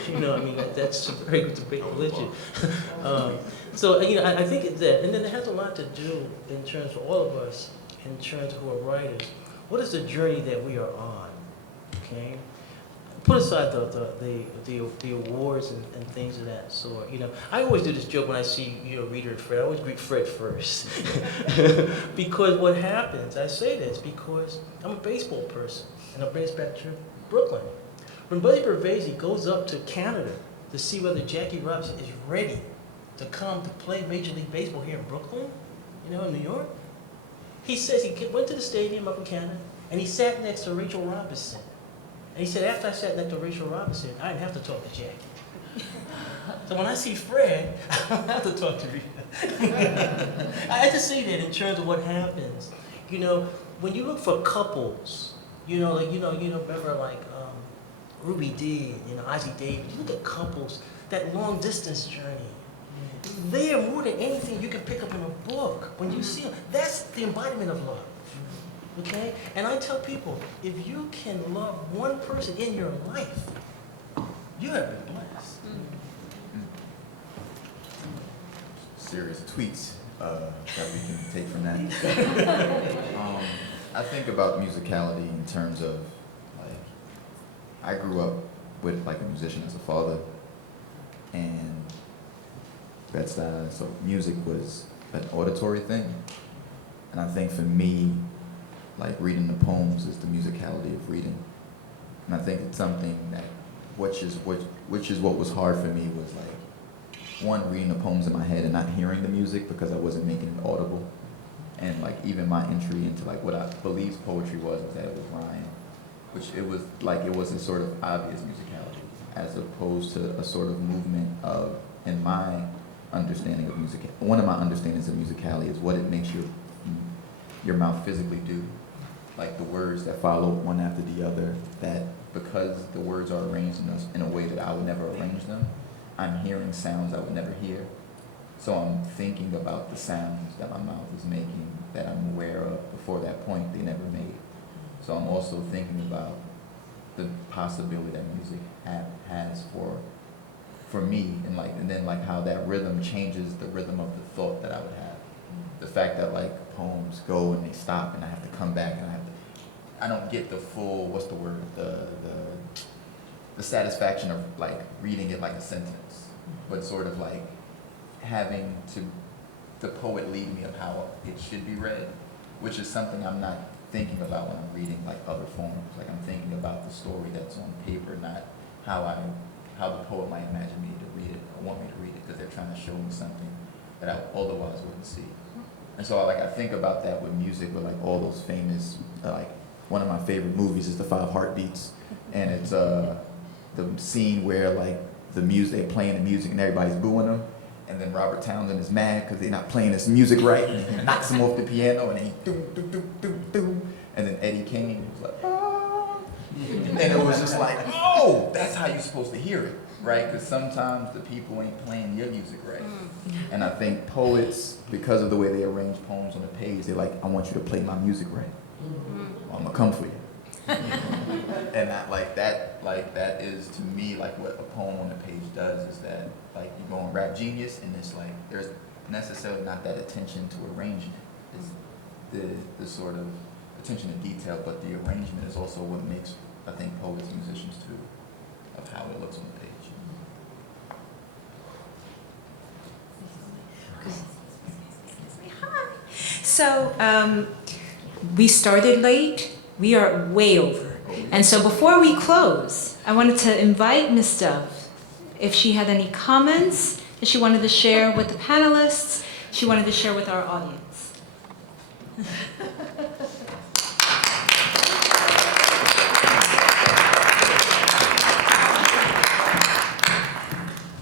You know, I mean, that's a very great religion. So, you know, I think it's that. And then it has a lot to do in terms of all of us, in terms of who are writers. What is the journey that we are on? Okay? Put aside the awards and things of that sort. You know, I always do this joke when I see, you know, Rita and Fred. I always greet Fred first. Because what happens, I say this because I'm a baseball person, and I'm based back to Brooklyn. When Buddy Bervesi goes up to Canada to see whether Jackie Robinson is ready to come to play Major League Baseball here in Brooklyn, in New York. He says he went to the stadium up in Canada, and he sat next to Rachel Robinson. And he said, after I sat next to Rachel Robinson, I didn't have to talk to Jackie. So when I see Fred, I don't have to talk to Rita. I just say that in terms of what happens. When you look for couples, remember like Ruby Dee, Ozzie Davis, you look at couples, that long distance journey. They are more than anything you can pick up in a book. When you see them, that's the embodiment of love. Okay? And I tell people, if you can love one person in your life, you have been blessed. Serious tweets that we can take from that. I think about musicality in terms of, like, I grew up with like a musician as a father, and so music was an auditory thing. And I think for me, like, reading the poems is the musicality of reading. And I think it's something that, which is what was hard for me, was like, one, reading the poems in my head and not hearing the music because I wasn't making it audible. And like even my entry into like what I believed poetry was that it was rhyme, which it was a sort of obvious musicality, as opposed to a sort of movement of, in my understanding of music, one of my understandings of musicality is what it makes your mouth physically do. Like the words that follow one after the other, that because the words are arranged in a way that I would never arrange them, I'm hearing sounds I would never hear. So I'm thinking about the sounds that my mouth is making that I'm aware of before that point they never made. So I'm also thinking about the possibility that music has for me, and then how that rhythm changes the rhythm of the thought that I would have. The fact that like poems go and they stop and I have to come back and I don't get the full, the satisfaction of like reading it like a sentence, but sort of like having the poet lead me of how it should be read, which is something I'm not thinking about when I'm reading like other forms. Like I'm thinking about the story that's on paper, not how the poet might imagine me to read it or want me to read it, because they're trying to show me something that I otherwise wouldn't see. And so I think about that with music, with like all those famous, like one of my favorite movies is The 5 Heartbeats, and it's the scene where like they're playing the music and everybody's booing them, and then Robert Townsend is mad because they're not playing this music right, and he knocks him off the piano, and he do, and then Eddie King was like, ah, and it was just like, oh, that's how you're supposed to hear it, right? Because sometimes the people ain't playing your music right. And I think poets, because of the way they arrange poems on the page, they're like, I want you to play my music right. I'm gonna come for you. And that is to me like what a poem on the page does, is that like you go on Rap Genius and it's like there's necessarily not that attention to arrangement. It's the sort of attention to detail, but the arrangement is also what makes, I think, poets musicians too, of how it looks on the page. So we started late. We are way over. And so before we close, I wanted to invite Ms. Dove, if she had any comments that she wanted to share with the panelists, she wanted to share with our audience.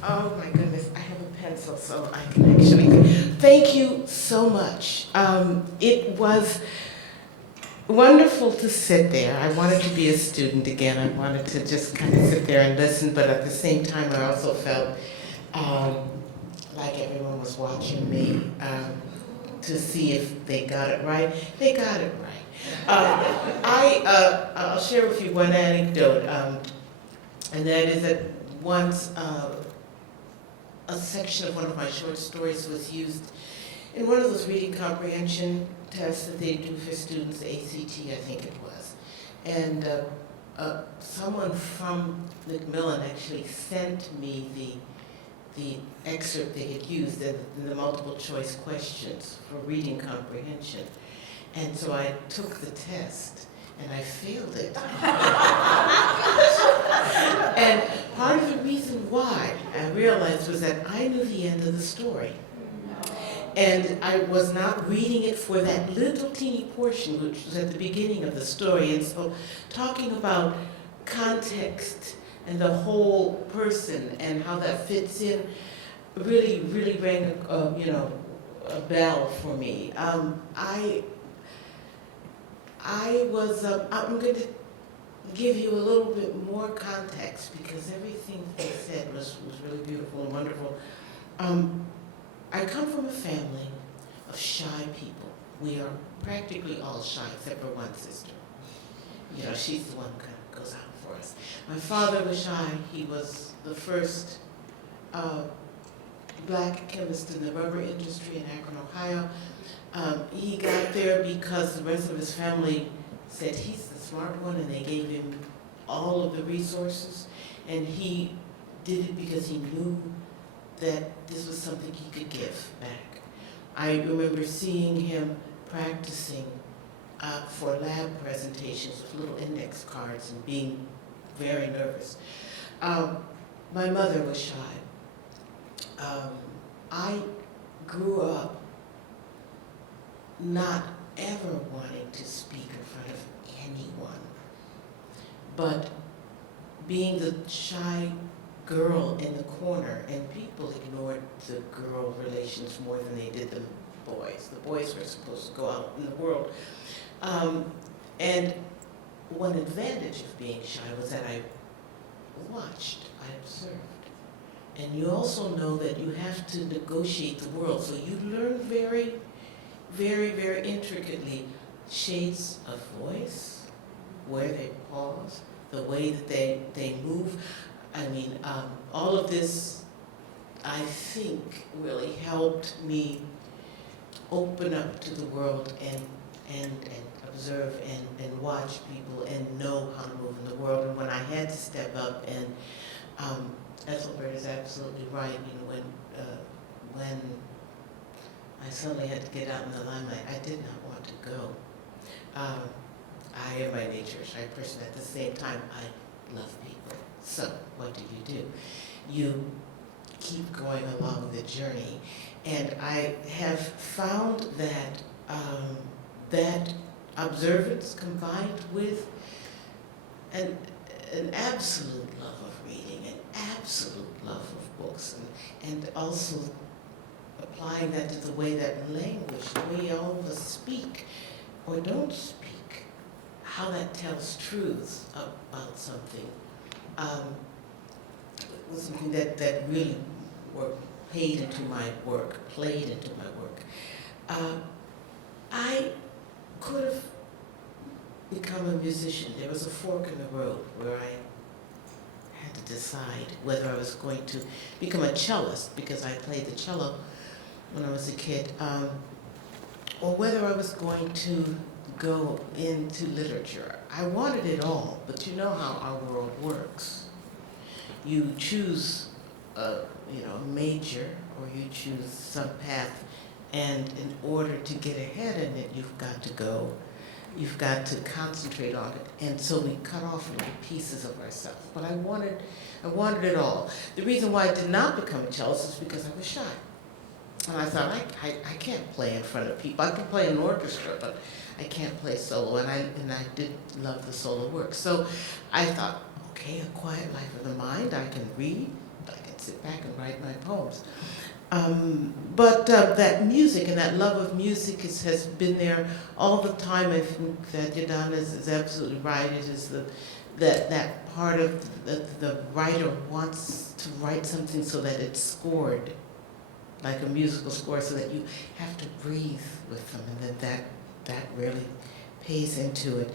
Oh my goodness, I have a pencil so I can actually, thank you so much. It was wonderful to sit there. I wanted to be a student again. I wanted to just kind of sit there and listen, but at the same time I also felt like everyone was watching me to see if they got it right. They got it right. I'll share with you one anecdote, and that is that once a section of one of my short stories was used in one of those reading comprehension tests that they do for students, ACT I think it was. And someone from Macmillan actually sent me the excerpt they had used in the multiple choice questions for reading comprehension. And so I took the test and I failed it. And part of the reason why I realized was that I knew the end of the story. And I was not reading it for that little teeny portion, which was at the beginning of the story. And so talking about context and the whole person and how that fits in really, really rang a bell for me. I'm going to give you a little bit more context because everything they said was really beautiful and wonderful. I come from a family of shy people. We are practically all shy except for one sister. You know, she's the one who kind of goes out for us. My father was shy. He was the first black chemist in the rubber industry in Akron, Ohio. He got there because the rest of his family said he's the smart one, and they gave him all of the resources. And he did it because he knew that this was something he could give back. I remember seeing him practicing for lab presentations with little index cards and being very nervous. My mother was shy. I grew up not ever wanting to speak in front of anyone, but being the shy girl in the corner, and people ignored the girl relations more than they did the boys. The boys were supposed to go out in the world. And one advantage of being shy was that I watched, I observed. And you also know that you have to negotiate the world, so you learn very, very, very intricately shades of voice, where they pause, the way that they move. I mean, all of this, I think, really helped me open up to the world and observe and watch people and know how to move in the world. And when I had to step up, and Ethelbert is absolutely right, you know, when I suddenly had to get out in the limelight, I did not want to go. I am by nature a shy person. At the same time, I love people. So what do? You keep going along the journey. And I have found that that observance combined with an absolute love of reading, an absolute love of books, and also applying that to the way that language, the way all of us speak or don't speak, how that tells truths about something, was something that really played into my work. I could have become a musician. There was a fork in the road where I had to decide whether I was going to become a cellist, because I played the cello when I was a kid, or whether I was going to go into literature. I wanted it all, but you know how our world works. You choose a major, or you choose some path, and in order to get ahead in it, you've got to concentrate on it. And so we cut off little pieces of ourselves. But I wanted it all. The reason why I did not become a cellist is because I was shy. And I thought, I can't play in front of people. I can play in an orchestra, but I can't play solo. And I did love the solo work. So I thought, okay, a quiet life of the mind. I can read. I can sit back and write my poems. But that music and that love of music has been there all the time. I think that Yadana is absolutely right. It is that part of the writer wants to write something so that it's scored, like a musical score, so that you have to breathe with them, and that really pays into it.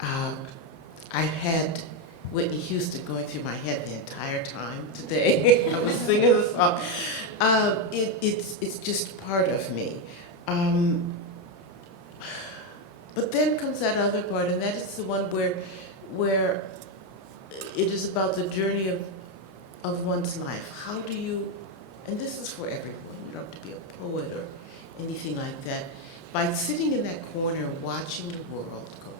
I had Whitney Houston going through my head the entire time today. I was singing the song. It's just part of me. But then comes that other part, and that is the one where it is about the journey of one's life. How do you, and this is for everyone, you don't have to be a poet or anything like that, by sitting in that corner watching the world go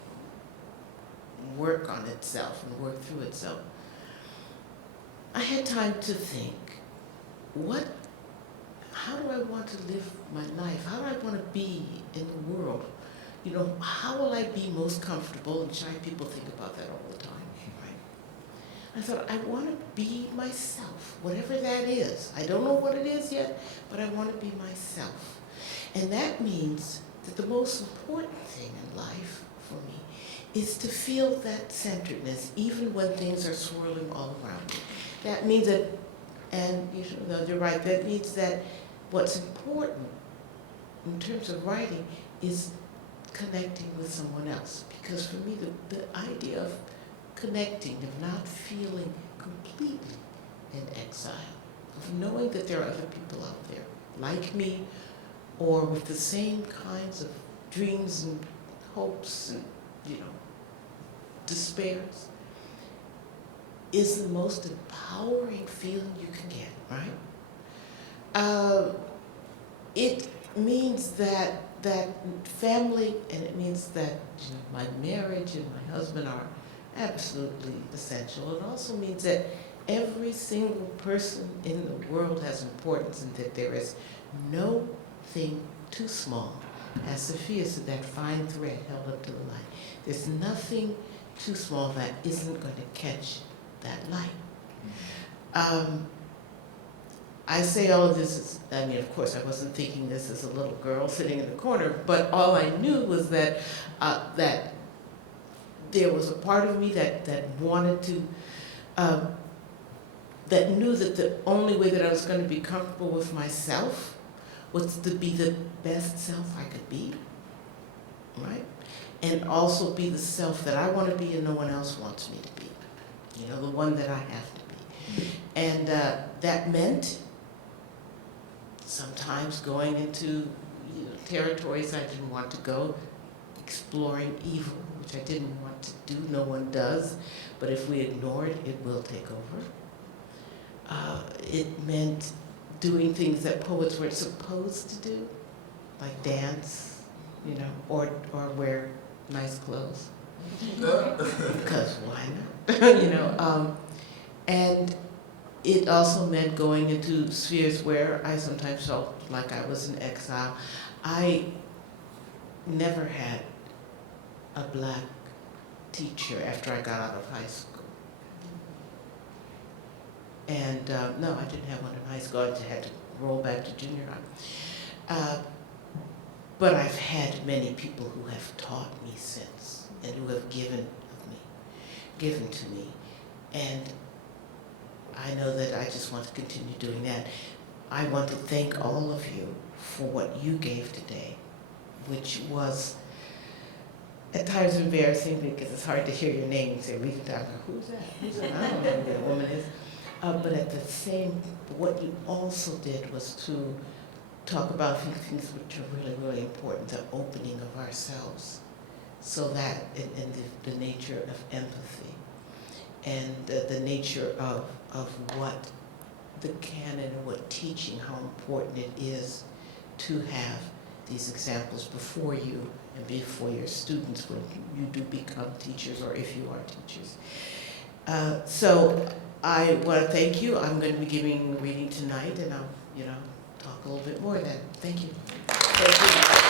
work on itself and work through itself. I had time to think, how do I want to live my life? How do I want to be in the world? You know, how will I be most comfortable? And shy people think about that all the time, right? I thought, I want to be myself, whatever that is. I don't know what it is yet, but I want to be myself. And that means that the most important thing in life for me is to feel that centeredness, even when things are swirling all around me. That means that, and you know, you're right, that means that what's important in terms of writing is connecting with someone else. Because for me, the idea of connecting, of not feeling completely in exile, of knowing that there are other people out there like me, or with the same kinds of dreams and hopes and, you know, despairs, is the most empowering feeling you can get, right? It means that family, and it means that, you know, my marriage and my husband are absolutely essential. It also means that every single person in the world has importance, and that there is no thing too small. As Sophia said, that fine thread held up to the light. There's nothing too small that isn't going to catch that light. I say all of this is, I mean, of course, I wasn't thinking this as a little girl sitting in the corner, but all I knew was that that there was a part of me that wanted to, that knew that the only way that I was going to be comfortable with myself was to be the best self I could be, right? And also be the self that I want to be and no one else wants me to be. You know, the one that I have to be. And that meant sometimes going into, you know, territories I didn't want to go, exploring evil, which I didn't want to do. No one does, but if we ignore it, it will take over. It meant doing things that poets weren't supposed to do, like dance, you know, or wear nice clothes. Because why not? You know, and it also meant going into spheres where I sometimes felt like I was in exile. I never had a black teacher after I got out of high school. And no, I didn't have one in high school. I had to roll back to junior high. But I've had many people who have taught me since, and who have given to me. And I know that I just want to continue doing that. I want to thank all of you for what you gave today, which was at times embarrassing because it's hard to hear your name and say, Rita Dove, who's that? Who's that? I don't know who that woman is. But at the same, what you also did was to talk about things which are really, really important, the opening of ourselves. So that, in the nature of empathy, and the nature of what the canon and what teaching, how important it is to have these examples before you and before your students when you do become teachers, or if you are teachers. So I want to thank you. I'm going to be giving a reading tonight, and I'll, you know, talk a little bit more then. Thank you. Thank you.